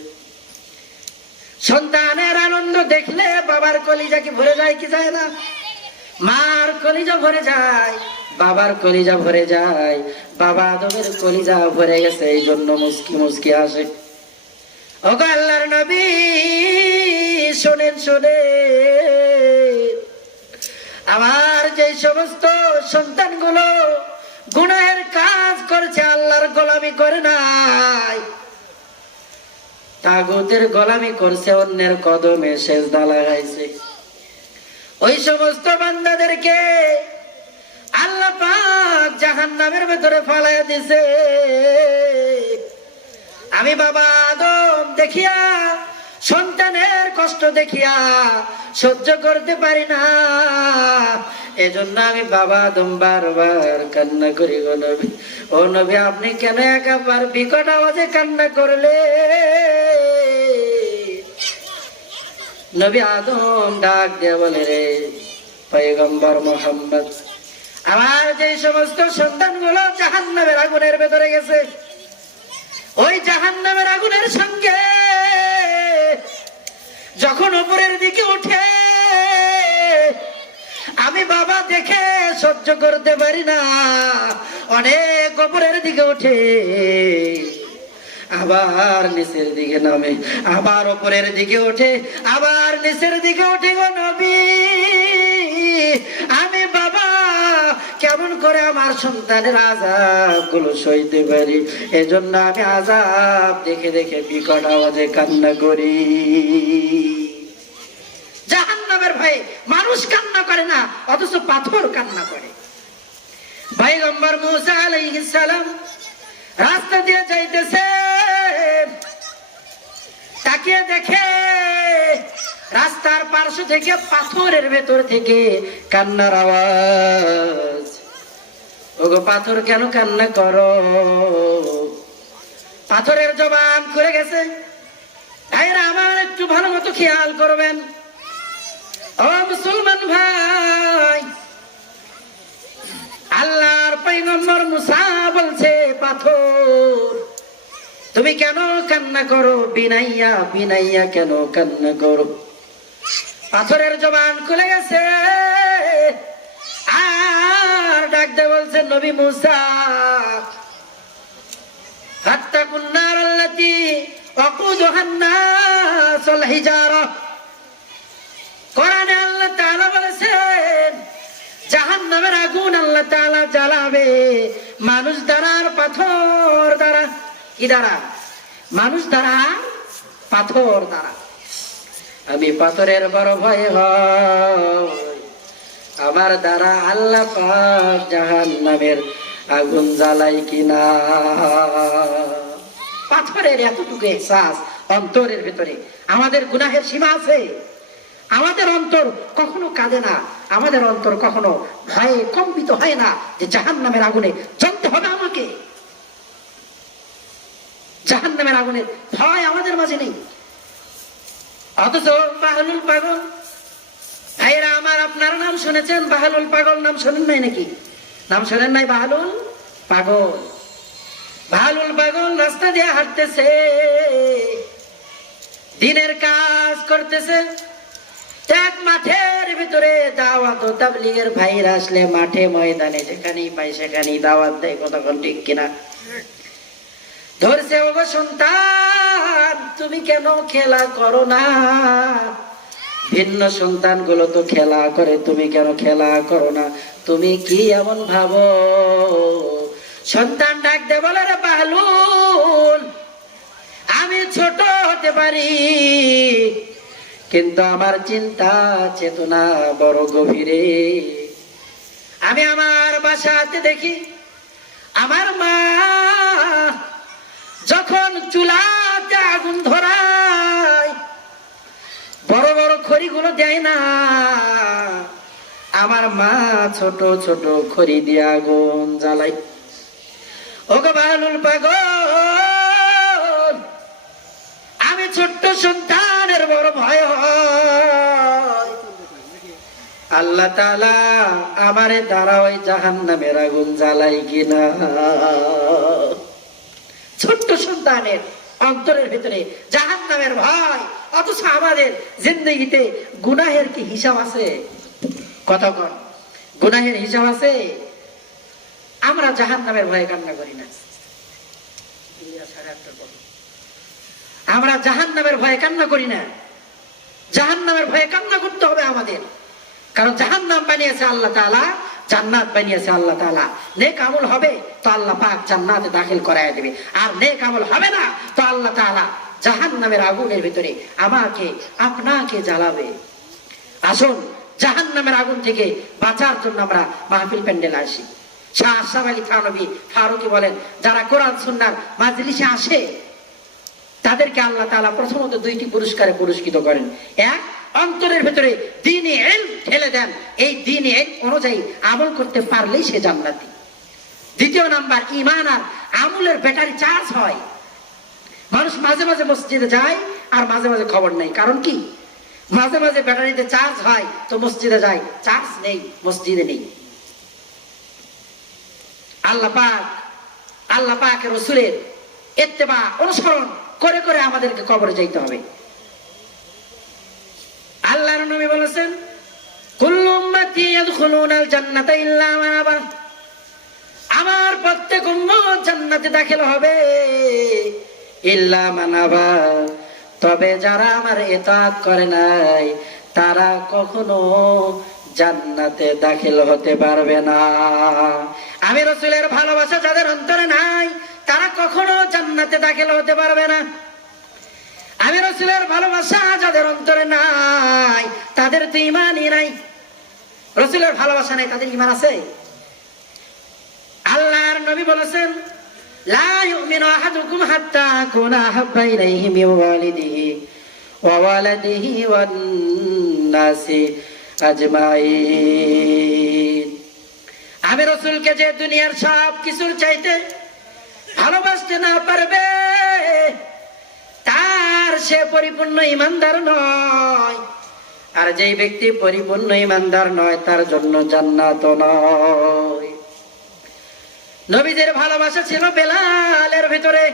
সন্তানের আনন্দ দেখলে বাবার কলিজা কি ভরে যায় কি যায় না? মার কলিজা ভরে যায়, বাবার কলিজা ভরে যায়। বাবা আদমের কলিজা ভরে গেছে, এই জন্য মুস্কি মুস্কি আসে। ওগো আল্লাহর নবী, শোনেন, শোনেন, আমার যে সমস্ত সন্তানগুলো গুনাহের কাজ করছে, আল্লাহর গোলামি করে নাই, তাগুতের গোলামি করছে, অন্যের কদমে সেজদা লাগাইছে, ওই সমস্ত বান্দাদেরকে আল্লাহ পাক জাহান্নামের ভেতরে ফালাইয়া দিছে। আমি বাবা আদম দেখিয়া, সন্তানের কষ্ট দেখিয়া সহ্য করতে পারি না, এজন্য আমি বাবা আদম বারবার কান্না করি গো নবী। ও নবী, আপনি কেন একবার বিকট আওয়াজে কান্না করলে? নবী আদম ডাক দিয়ে বলে, রে পয়গম্বর মুহাম্মদ, আমার যে সমস্ত সন্তানগুলো জাহান্নামের আগুনের ভেতরে গেছে, ওই জাহান্নামের আগুনের সঙ্গে যখন উপরের দিকে উঠে আমি বাবা দেখে সহ্য করতে পারি না, অনেক উপরের দিকে উঠে আবার নিচের দিকে নামে, আবার উপরের দিকে ওঠে, আবার নিচের দিকে উঠে গো নবী, আমি বাবা কেমন করে আমার সন্তানের আযাব গুলো সইতে পারি? এজন্য আমি আযাব দেখে দেখে বিকট আওয়াজে কান্না করি। জাহান্নামের ভয়ে মানুষ কান্না করে না, অথচ পাথর কান্না করে। পয়গম্বর মুসা আলাইহিস সালাম রাস্তা দিয়ে যাইতেছে, তাকিয়ে দেখে রাস্তার পার্শ্ব থেকে পাথরের ভেতর থেকে কান্নার আওয়াজ। ওগো পাথর, কেন কান্না করো? পাথরের জবান খুলে গেছে। ভাইরা আমার, একটু ভালো মতো খেয়াল করবেন। ও মুসলমান ভাই, আল্লাহর পয়গম্বর মুসা বলছে, পাথর তুমি কেন কান্না করো? বিনাইয়া বিনাইয়া কেন কান্না করো? পাথরের জবান খুলে গেছে আর ডাকতে বলছে, নবী মুসা, ফাত্তাকুন নার আল্লাতী ওয়াকুদুহান নাস ওয়াল হিজারা। কোরআনে আল্লাহ তাআলা বলেছেন, জাহান্নামের আগুন আল্লাহ তাআলা জ্বালাবে মানুষ দ্বারা আর পাথর দ্বারা। কি দ্বারা? মানুষ দ্বারা, পাথর দ্বারা। আমি পাথরের বড় ভয় হয়, আমার দ্বারা আল্লাহ পাক জাহান্নামের আগুন জ্বালাই কিনা। পাথরের এতটুকু এহসাস অন্তরের ভিতরে। আমাদের গুনাহের সীমা আছে। আমাদের অন্তর কখনো কাঁদে না, আমাদের অন্তর কখনো ভয়ে কম্পিত হয় না যে জাহান্নামের আগুনে জ্বলতে হবে আমাকে। জাহান্নামের আগুনের ভয় আমাদের মাঝে নেই। অথচ বাহলুল পাগল, ভাইরা আমার, আপনারা নাম শুনেছেন বাহলুল পাগল? নাম শোনেন নাই নাকি? নাম শোনেন নাই? বাহলুল পাগল। বাহলুল পাগল রাস্তা দিয়ে হাঁটতেছে, দিনের কাজ করতেছে। এক মাঠের ভিতরে দাওয়াত ও তাবলীগের ভাইরা আসলে মাঠে ময়দানে যেখানেই পাই সেখানেই দাওয়াত দেয়। কতক্ষণ ঠিক কিনা? ধরছে, ওগো সন্তান, তুমি কেন খেলা করো না? ভিন্ন সন্তান গুলো তো খেলা করে, তুমি কেন খেলা করো না? তুমি কি এমন ভাবো? সন্তান ডাক দে বলে, রে বাহলুল, আমি ছোট হতে পারি, কিন্তু আমার চিন্তা চেতনা বড় গভীরে। আমি আমার বাসাতে দেখি আমার মা যখন চুলাতে আগুন ধরায়, বড় বড় খড়িগুলো দেয় না, আমার মা ছোট ছোট খড়ি দিয়ে আগুন জ্বালাই। ওগো বাহলুল পাগল, আমি ছোট্ট সন্তানের বড় ভয় হয়। আল্লাহ তাআলা আমারে দ্বারা ওই জাহান্নামের আগুন জ্বালাই কিনা। ছোট্ট সন্তানের অন্তরের ভিতরে জাহান্নামের ভয়, অথচ আমাদের জিন্দেগিতে গুনাহের কি হিসাব আছে? কতক্ষণ গুনাহের হিসাব আছে? আমরা জাহান্নামের ভয়ে কান্না করি না। আমরা জাহান্নামের ভয়ে কান্না করি না। জাহান্নামের ভয়ে কান্না করতে হবে আমাদের, কারণ জাহান্নাম বানিয়েছে আল্লাহ তাআলা, জান্নাত বানিয়েছে আল্লাহ তাআলা। নেক আমল হবে তো আল্লাহ পাক জান্নাতে দাখিল করায় দেবে, আর নেক আমল হবে না তো আল্লাহ তাআলা জাহান্নামের আগুনের ভিতরে আমাকে আপনাকে জ্বালাবে। আসুন, জাহান্নামের আগুন থেকে বাঁচার জন্য আমরা মাহফিল প্যান্ডেল আসি। শাহ আশরাফ আলী থানভী ফারুকী বলেন, যারা কোরআন সুন্নাহর মাজলিসে আসে তাদেরকে আল্লাহ তাআলা প্রথমত দুইটি পুরস্কারে পুরস্কৃত করেন। এক, অন্তরের ভেতরে দ্বীনি ইলম ঢেলে দেন, এই দ্বীনি ইলম অনুযায়ী আমল করতে পারলেই সে জান্নাতি। দ্বিতীয় নাম্বার, ঈমান আর আমলের ব্যাটারি চার্জ হয়। মানুষ মাঝে মাঝে মসজিদে যায় আর মাঝে মাঝে খবর নেই, কারণ কি? মাঝে মাঝে ব্যাটারিতে চার্জ হয় তো মসজিদে যায়, চার্জ নেই মসজিদে নেই। আল্লাহ পাকের রাসূলের ইত্তেবা অনুসরণ করে করে আমাদেরকে কবরে যাইতে হবে। আল্লাহর নবী বলেছেন, কুল্লু উম্মতি ইয়াদখুলুনাল জান্নাতা ইল্লা মান আবা, আমার প্রত্যেক উম্মত জান্নাতে দাখিল হবে, ইল্লা মান আবা, তবে যারা আমার ইতাআত করে নাই তারা কখনো জান্নাতে দাখিল হতে পারবে না। আমি রাসূলের ভালোবাসা যাদের অন্তরে নাই তারা কখনো জান্নাতে দাখিল হতে পারবে না। আমি রাসূলের ভালোবাসা যাদের অন্তরে নাই তাদের তো ঈমানই নাই। রাসূলের ভালোবাসা নাই, তাদের ঈমান আছে? আল্লাহর নবী বলেছেন, লা ইউমিনু আহাদুকুম হাত্তা আকুনা আহাব্বা ইলাইহি মিন ওয়ালিদিহি ওয়া ওয়ালাদিহি ওয়ান নাসি আজমাইন। আমি রাসূলকে যে দুনিয়ার সব কিছুর চাইতে ভালোবাসতে না পারবে তার সে পরিপূর্ণ ঈমানদার নয়, আর যেই ব্যক্তি পরিপূর্ণ ঈমানদার নয় তার জন্য জান্নাত নয়। নবীদের ভালোবাসা ছিল বেলালের ভিতরে।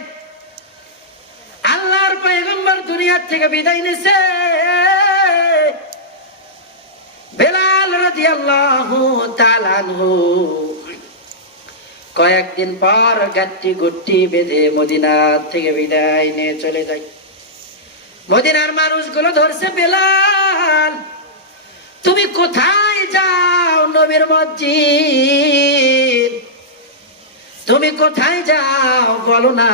আল্লাহর পয়গম্বর দুনিয়ার থেকে বিদায় নিছে, বেলাল রাদিয়াল্লাহু তাআলা আনহু কয়েকদিন পর গাট্টি গুট্টি বেঁধে মদিনা থেকে বিদায় নিয়ে চলে যায়। মদিনার মানুষগুলো ধরছে, বেলাল তুমি কোথায় যাও? নবীর মসজিদ, তুমি কোথায় যাও বলো না।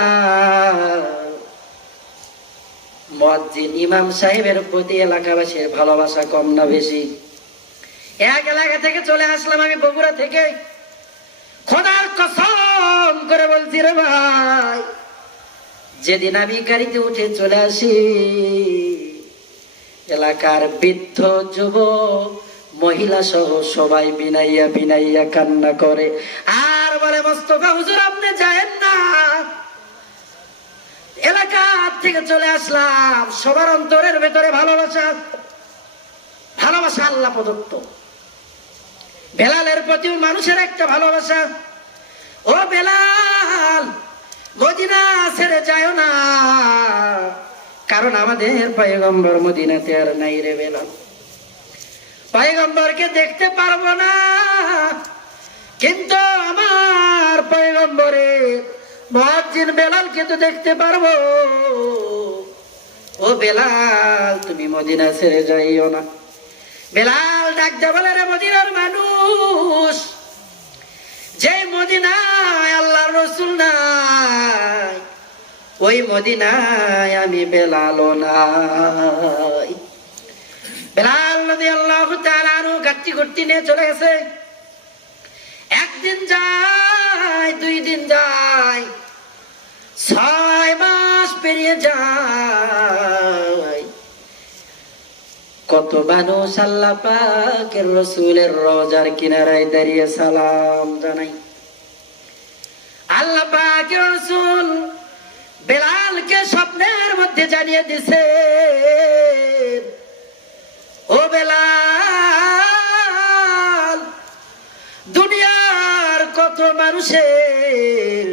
মুয়াজ্জিন ইমাম সাহেবের প্রতি এলাকাবাসীর ভালোবাসা কম না বেশি? এক এলাকা থেকে চলে আসলাম আমি বগুড়া থেকে, খোদার কসম করে বলছি রে ভাই, যেদিন আমি গাড়িতে উঠে চলে আসি এলাকার বৃদ্ধ যুবক মহিলা সহ সবাই বিনাইয়া বিনাইয়া কান্না করে আর বলে, মোস্তফা হুজুর আপনি যায়েন না। এলাকা থেকে চলে আসলাম, সবার অন্তরের ভেতরে ভালোবাসা, ভালোবাসা আল্লাহ প্রদত্ত। বেলালের প্রতি মানুষের একটা ভালোবাসা। ও বেলাল, মদিনা ছেড়ে যায় না, কারণ আমাদের পয়গম্বর মদিনাতে আর নাই রে বেলাল। পয়গম্বরকে দেখতে পারবো না, কিন্তু আমার পয়গম্বরের মুয়াজ্জিন বেলালকে তো দেখতে পারবো। ও বেলাল, তুমি মদিনা ছেড়ে যাইও না। বেলাল ডাকতে বলে, রে মদিনার মানুষ, যে মদিনায় আল্লাহর রাসূল নাই ওই মদিনায় আমি বেলালও নাই। বেলাল রাদিয়াল্লাহু তাআলা আনহু গাট্টি গুট্টি নিয়ে চলে গেছে। একদিন যায়, 2 দিন যায়, 6 মাস পেরিয়ে যায়। কত মানুষ আল্লাহ পাকের রাসূলের রওজার কিনারায় দাঁড়িয়ে সালাম জানাই। আল্লাহ পাকের রাসূল বেলালকে স্বপ্নের মধ্যে জানিয়ে দিছে, ও বেলাল, দুনিয়ার কত মানুষের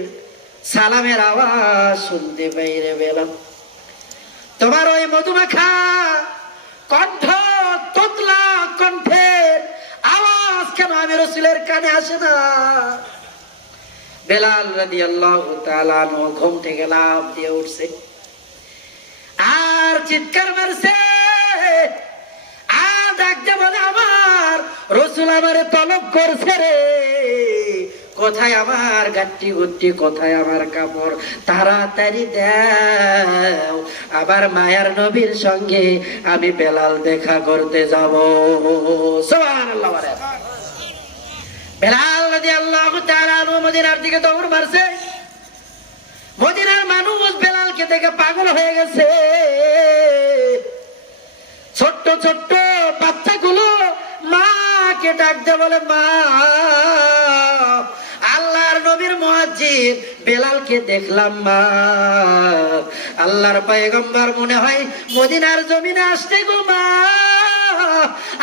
সালামের আওয়াজ শুনতে পাই রে বেলাল, তোমার ওই মধুমাখা কণ্ঠ, তোতলা কণ্ঠের আওয়াজ কেন আমি রাসূলের কানে আসে না? বেলাল রাদিয়াল্লাহু তাআলা আনহু ঘুম থেকে লাফ দিয়ে উঠছে আর চিৎকার মারছে আর ডাকতে বলে, আমার রাসূল আমারে তলব করছে রে, কোথায় আমার গাট্টি গুট্টি, কোথায় আমার কাপড়, তাড়াতাড়ি দাও, আবার মায়ার নবীর সঙ্গে আমি বেলাল দেখা করতে যাব। সুবহানাল্লাহ। বেলাল রাদিয়াল্লাহু তাআলা আনহু মদিনার দিকে দৌড় মারছে। মদিনার মানুষ বেলালকে দেখে পাগল হয়ে গেছে। ছোট্ট ছোট্ট বাচ্চাগুলো মাকে ডাকতে বলে মা। আল্লাহর নবীর মুয়াজ্জিন বেলালকে দেখলাম মা। আল্লাহর পয়গম্বর মনে হয় মদিনার জমিনে আসতে গো মা।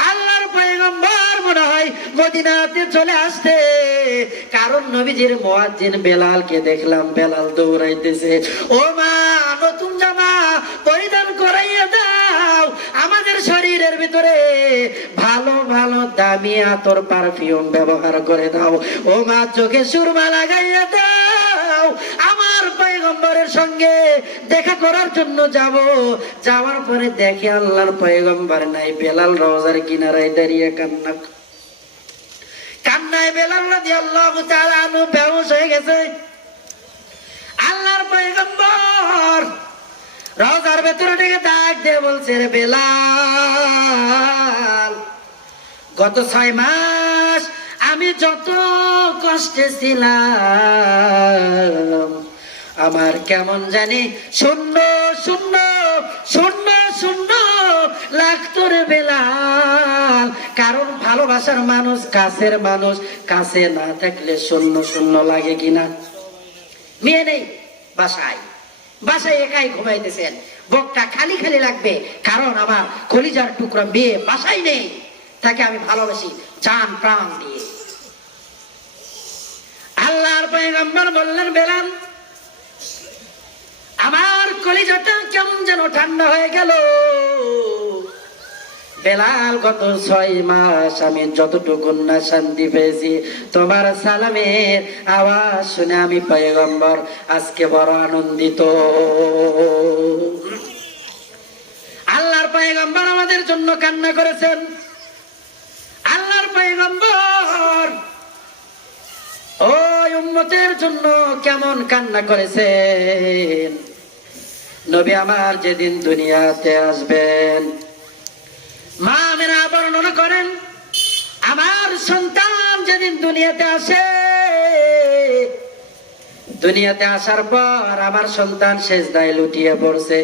আল্লাহর পয়গম্বর মনে হয় মদিনাতে চলে আসতে, কারণ নবীজির মুয়াজ্জিন বেলালকে দেখলাম বেলাল দৌড়াইতেছে। ও মা, নতুন জামা পরিধান করাইয়া দাও, আমাদের শরীরের ভিতরে ভালো ভালো দামি আতর পারফিউম ব্যবহার করে দাও। ও মা, চোখে সুরমা লাগাইয়া দাও, আমার পয়গম্বরের সঙ্গে দেখা করার জন্য যাব। যাওয়ার পরে দেখে আল্লাহর পয়গম্বর নাই, বেলাল রওজার কিনারায় দাঁড়িয়ে কান্নায় বেলাল রাদিয়াল্লাহু তাআলা আনহু বেহুশ হয়ে গেছে। আল্লাহর পয়গম্বর রওজার ভেতরে ডেকে ডাক দিয়ে বলছে, রে বেলাল, গত 6 মাস আমি যত কষ্টে ছিলাম, আমার কেমন জানি শূন্য শূন্য শূন্য শূন্য লাগতো রে বেলাল। কারণ ভালোবাসার মানুষ, কাছের মানুষ কাছে না থাকলে শূন্য শূন্য লাগে কিনা? মেয়ে নেই বাসায়, বাসায় একাই ঘুমাইতেছেন, বুকটা খালি খালি লাগবে, কারণ আমার কলিজার টুকরা মেয়ে বাসায় নেই, তাকে আমি ভালোবাসি জান প্রাণ দিয়ে। আল্লাহর পয়গম্বর বললেন, বেলাল, আমার কলিজাটা কেমন যেন ঠান্ডা হয়ে গেল। বেলাল, গত 6 মাস আমি যতটুকু না শান্তি পেয়েছি, তোমার সালামের আওয়াজ শুনে আমি পয়গম্বর আজকে বড় আনন্দিত। আল্লাহর পয়গম্বর আমাদের জন্য কান্না করেছেন। আল্লাহর পয়গম্বর ওই উম্মতের জন্য কেমন কান্না করেছেন। নবী আমার যেদিন দুনিয়াতে আসবেন, মা আমিনা বর্ণনা করেন, আমার সন্তান যেদিন দুনিয়াতে আসে, দুনিয়াতে আসার পর আমার সন্তান সেজদায় লুটিয়ে পড়ছে।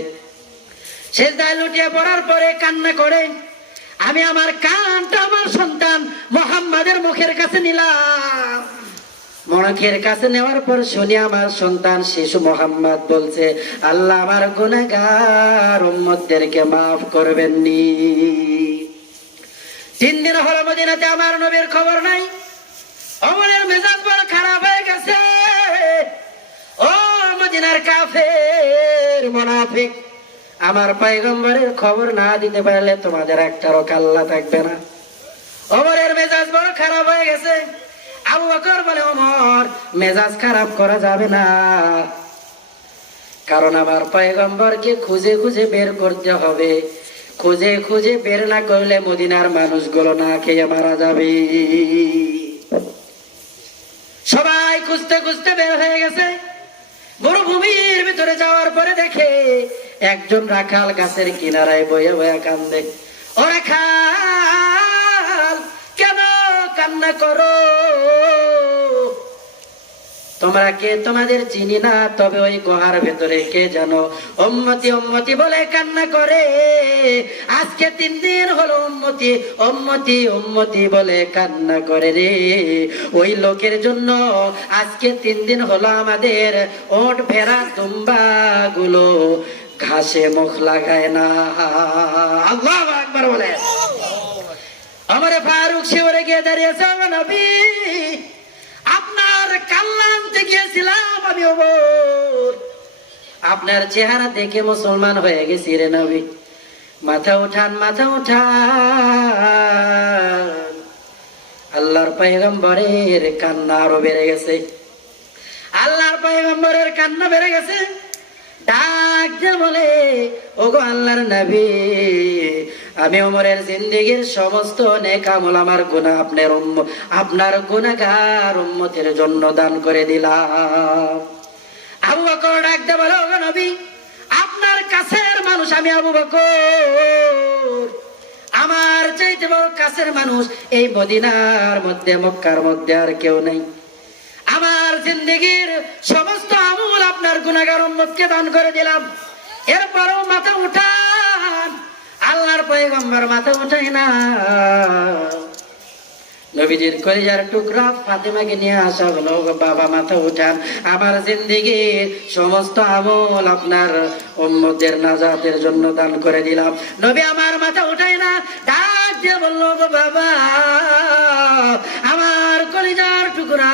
সেজদায় লুটিয়ে পড়ার পরে কান্না করে, আমি আমার কানটা আমার সন্তান মুহাম্মাদের মুখের কাছে নিলাম। মুখের কাছে নেওয়ার পর শুনি আমার সন্তান শিশু মুহাম্মদ বলছে, আল্লাহ আমার গুনাহগার উম্মতদেরকে মাফ করবেননি। 3 দিন হলো মদিনাতে আমার নবীর খবর নাই। ওমরের মেজাজ বড় খারাপ হয়ে গেছে। ও মদিনার কাফের মুনাফিক, আমার পয়গম্বরের খবর না দিতে পারলে তোমাদের একটারও কাল্লা থাকবে না। ওমরের মেজাজ বড় খারাপ হয়ে গেছে। আবু বকর বলে, ওমর, মেজাজ খারাপ করা যাবে না, কারণ আমার পয়গম্বরকে খুঁজে খুঁজে বের করতে হবে। খুঁজে খুঁজে বের না করলে মদিনার মানুষগুলো না খেয়ে মারা যাবে। সবাই খুঁজতে খুঁজতে বের হয়ে গেছে। মরুভূমির ভিতরে যাওয়ার পরে দেখে একজন রাখাল গাছের কিনারায় বয়ে বয়ে কান্দে। ও রাখাল, কেন কান্না করো? তোমরা কে? তোমাদের চিনি না, তবে ওই গুহার ভেতরে কে জানো উম্মতি উম্মতি বলে কান্না করে। আজকে 3 দিন হলো উম্মতি উম্মতি উম্মতি বলে কান্না করে রে। ওই লোকের জন্য আজকে 3 দিন হলো আমাদের ওট ভেড়া দুম্বা গুলো ঘাসে মুখ লাগায় না। আল্লাহু আকবার বলে। ওমর ফারুক শিওরে গিয়ে দাঁড়িয়েছে, নবী, আপনার কাল্লা আনতে গিয়েছিলাম আমি ওমর, আপনার চেহারা দেখে মুসলমান হয়ে গেছি রে নবী। মাথা উঠান, মাথা উঠান। আল্লাহর পয়গম্বরের কান্না আরো বেড়ে গেছে। আল্লাহর পয়গম্বরের কান্না বেড়ে গেছে। ডাক দিয়ে বলে, ওগো আল্লাহর নবী, আমি ওমরের জিন্দেগীর সমস্ত নেক আমল আমার গুনাহ আপনার গুনাহগার উম্মতের জন্য দান করে দিলাম। আবু বকর ডাক দিয়ে বলে, ওগো নবী, আপনার কাছের মানুষ আমি আবু বকর, আমার চাইতে বড় কাছের মানুষ এই মদিনার মধ্যে মক্কার মধ্যে আর কেউ নেই। আমার জিন্দেগীর সমস্ত আমল আপনার গুনাহগার উম্মতকে দান করে দিলাম। এরপরও মাথা উঠান। আল্লাহর পয়গম্বর মাথা উঠায় না। নবীজির কলিজার টুকরা ফাতেমাকে নিয়ে আসা হলো, বাবা মাথা উঠান, আমার জিন্দেগীর সমস্ত আমল আপনার উম্মতের নাজাতের জন্য দান করে দিলাম। নবী আমার মাথা উঠায় না, ডাক দিয়ে বললো, বাবা আমার কলিজার টুকরা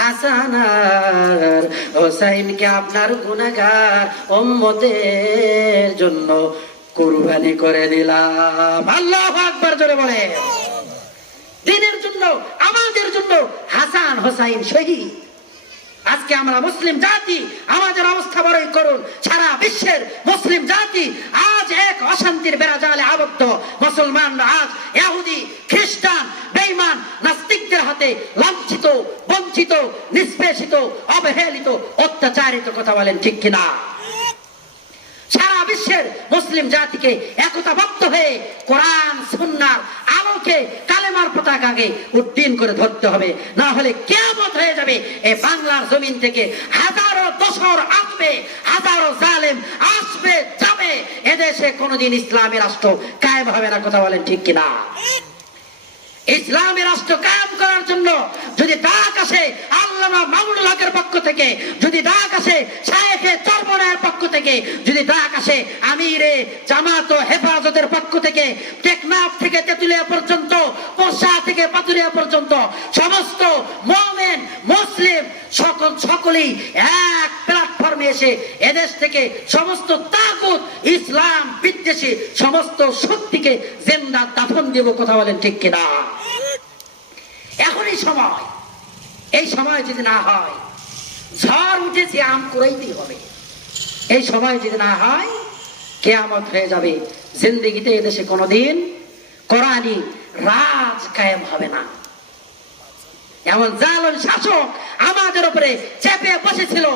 হাসান আর হোসাইনকে আপনার গুনাহগার উম্মতের জন্য কুরবানি করে দিলাম। আল্লাহু আকবার জোরে বলে। দিনের জন্য, আমাদের জন্য হাসান হোসাইন শহীদ। আজকে আমরা মুসলিম জাতি, আমাদের অবস্থা বড়ই করুন। সারা বিশ্বের মুসলিম জাতি আজ এক অশান্তির বেড়াজালে আবদ্ধ। মুসলমানরা আজ ইহুদি, খ্রিস্টান, বেঈমান, নাস্তিকদের হাতে লাঞ্ছিত, বঞ্চিত, নিষ্পেষিত, অবহেলিত, অত্যাচারিত। কথা বলেন ঠিক কিনা? সারা বিশ্বের মুসলিম জাতিকে একতাবদ্ধ হয়ে কোরআন সুন্নাহর আলোকে কালেমার পতাকাকে উড্ডীন করে ধরতে হবে, না হলে কিয়ামত হয়ে যাবে। এই বাংলার জমিন থেকে হাজারো দোসর আসবে, হাজারো জালেম আসবে যাবে, এদেশে কোনোদিন ইসলামী রাষ্ট্র কায়েম হবে না। কথা বলেন ঠিক কিনা? ইসলামী রাষ্ট্র কায়েম করার জন্য যদি ডাক আসে আল্লামা মামুনুল হকের পক্ষ থেকে, যদি ডাক আসে শায়েখে চরমনায়ের পক্ষ থেকে, যদি ডাক আসে আমিরে জামাত ও হেফাজতের পক্ষ থেকে, টেকনাফ থেকে তেতুলিয়া পর্যন্ত, পোরশা থেকে পাতুরিয়া পর্যন্ত সমস্ত মুমিন মুসলিম সকলেই এক প্ল্যাটফর্মে এসে এদেশ থেকে সমস্ত তাগুত ইসলাম বিদ্বেষী সমস্ত শক্তিকে জিন্দা দাফন দেব। কথা বলেন ঠিক কিনা? এখনই সময়। এই সময় যদি না হয়, ঝড় উঠেছে আম কুড়াইতেই হবে। এই সময় যদি না হয় কিয়ামত হয়ে যাবে। জিন্দেগিতে এদেশে কোনোদিন কোরআনী রাজ কায়েম হবে না। এমন জালেম শাসক আমাদের উপরে চেপে বসেছিল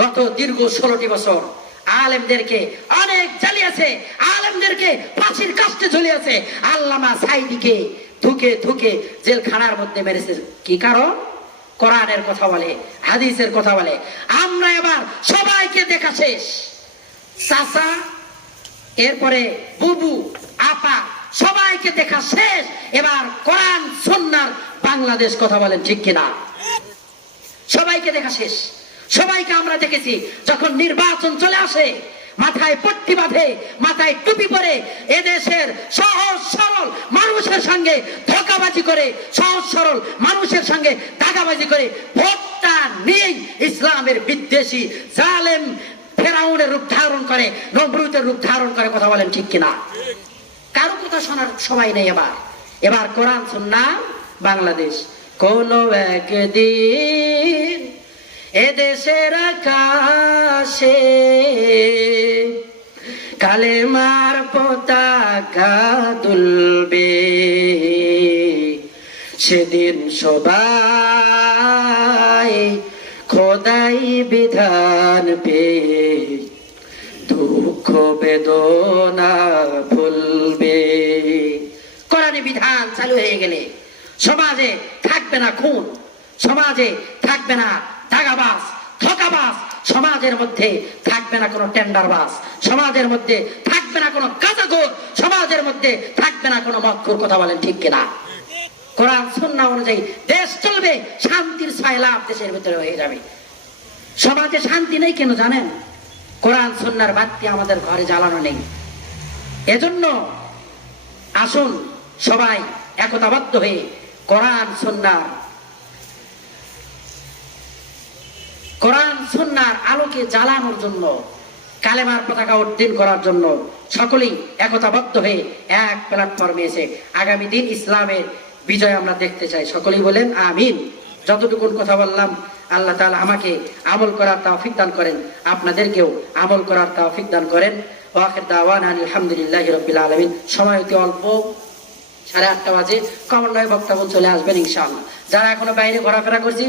গত দীর্ঘ 16টি বছর। আলেমদেরকে অনেক জ্বালিয়েছে, আলেমদেরকে ফাঁসির কাস্টে ঝুলিয়েছে, আল্লামা সাইদিকে ধুকে ধুকে জেলখানার মধ্যে মেরেছে। কি কারণ? কোরআনের কথা বলে, হাদিসের কথা বলে। আমরা এবার সবাইকে দেখা শেষ, চাচা, এরপরে বুবু, আপা, সবাইকে দেখা শেষ। এবার কোরআন সুন্নাহর বাংলাদেশ। কথা বলেন ঠিক কিনা? সবাইকে দেখা শেষ। সবাইকে আমরা দেখেছি যখন নির্বাচন চলে আসে, মাথায় পট্টি বাঁধে, মাথায় টুপি পরে, এদেশের সহজ সরল মানুষের সঙ্গে ধোঁকাবাজি করে, সহজ সরল মানুষের সঙ্গে দাগাবাজি করে ভোটটা নিয়ে ইসলামের বিদ্বেষী জালেম ফেরাউনের রূপ ধারণ করে, নমরুদের রূপ ধারণ করে। কথা বলেন ঠিক কিনা? কারো কথা শোনার সময় নেই। এবার কোরআন সুন্নাহ বাংলাদেশ। কোন একদিন এদেশের আকাশে কালেমার পতাকা দুলবে, সেদিন সবাই খোদাই বিধান পেয়ে দুঃখ বেদনা ভুলবে। কোরআনী বিধান চালু হয়ে গেলে সমাজে থাকবে না খুন, সমাজে থাকবে না দাগাবাজ, ধোঁকাবাজ, সমাজের মধ্যে থাকবে না কোনো টেন্ডারবাজ, সমাজের মধ্যে থাকবে না কোনো গাঁজাখোর, সমাজের মধ্যে থাকবে না কোনো মদখোর। কথা বলেন ঠিক কিনা? কোরআন সুন্নাহ অনুযায়ী দেশ চলবে, শান্তির ছায়ালাভ দেশের ভিতরে হয়ে যাবে। সমাজে শান্তি নেই কেন জানেন? কোরআন সুন্নাহর বাতি আমাদের ঘরে জ্বালানো নেই। এজন্য আসুন সবাই একতাবদ্ধ হয়ে কোরআন সুন্নাহর আলোকে জ্বালানোর জন্য, কালেমার পতাকা উড্ডীন করার জন্য সকলেই একতাবদ্ধ হয়ে এক প্ল্যাটফর্মে এসে আগামী দিন ইসলামের বিজয় আমরা দেখতে চাই। সকলেই বলেন আমিন। যতটুকু কথা বললাম আল্লাহ তাআলা আমাকে আমল করার তৌফিক দান করেন, আপনাদেরকেও আমল করার তৌফিক দান করেন। ওয়া আখির দাওয়ানা আলহামদুলিল্লাহি রাব্বিল আলামিন। সময় অতি অল্প, 8:30 বাজে। কমন নয় বক্তব্য চলে আসবেন ইনশাআল্লাহ। যারা এখনো বাইরে ঘোরাফেরা করছি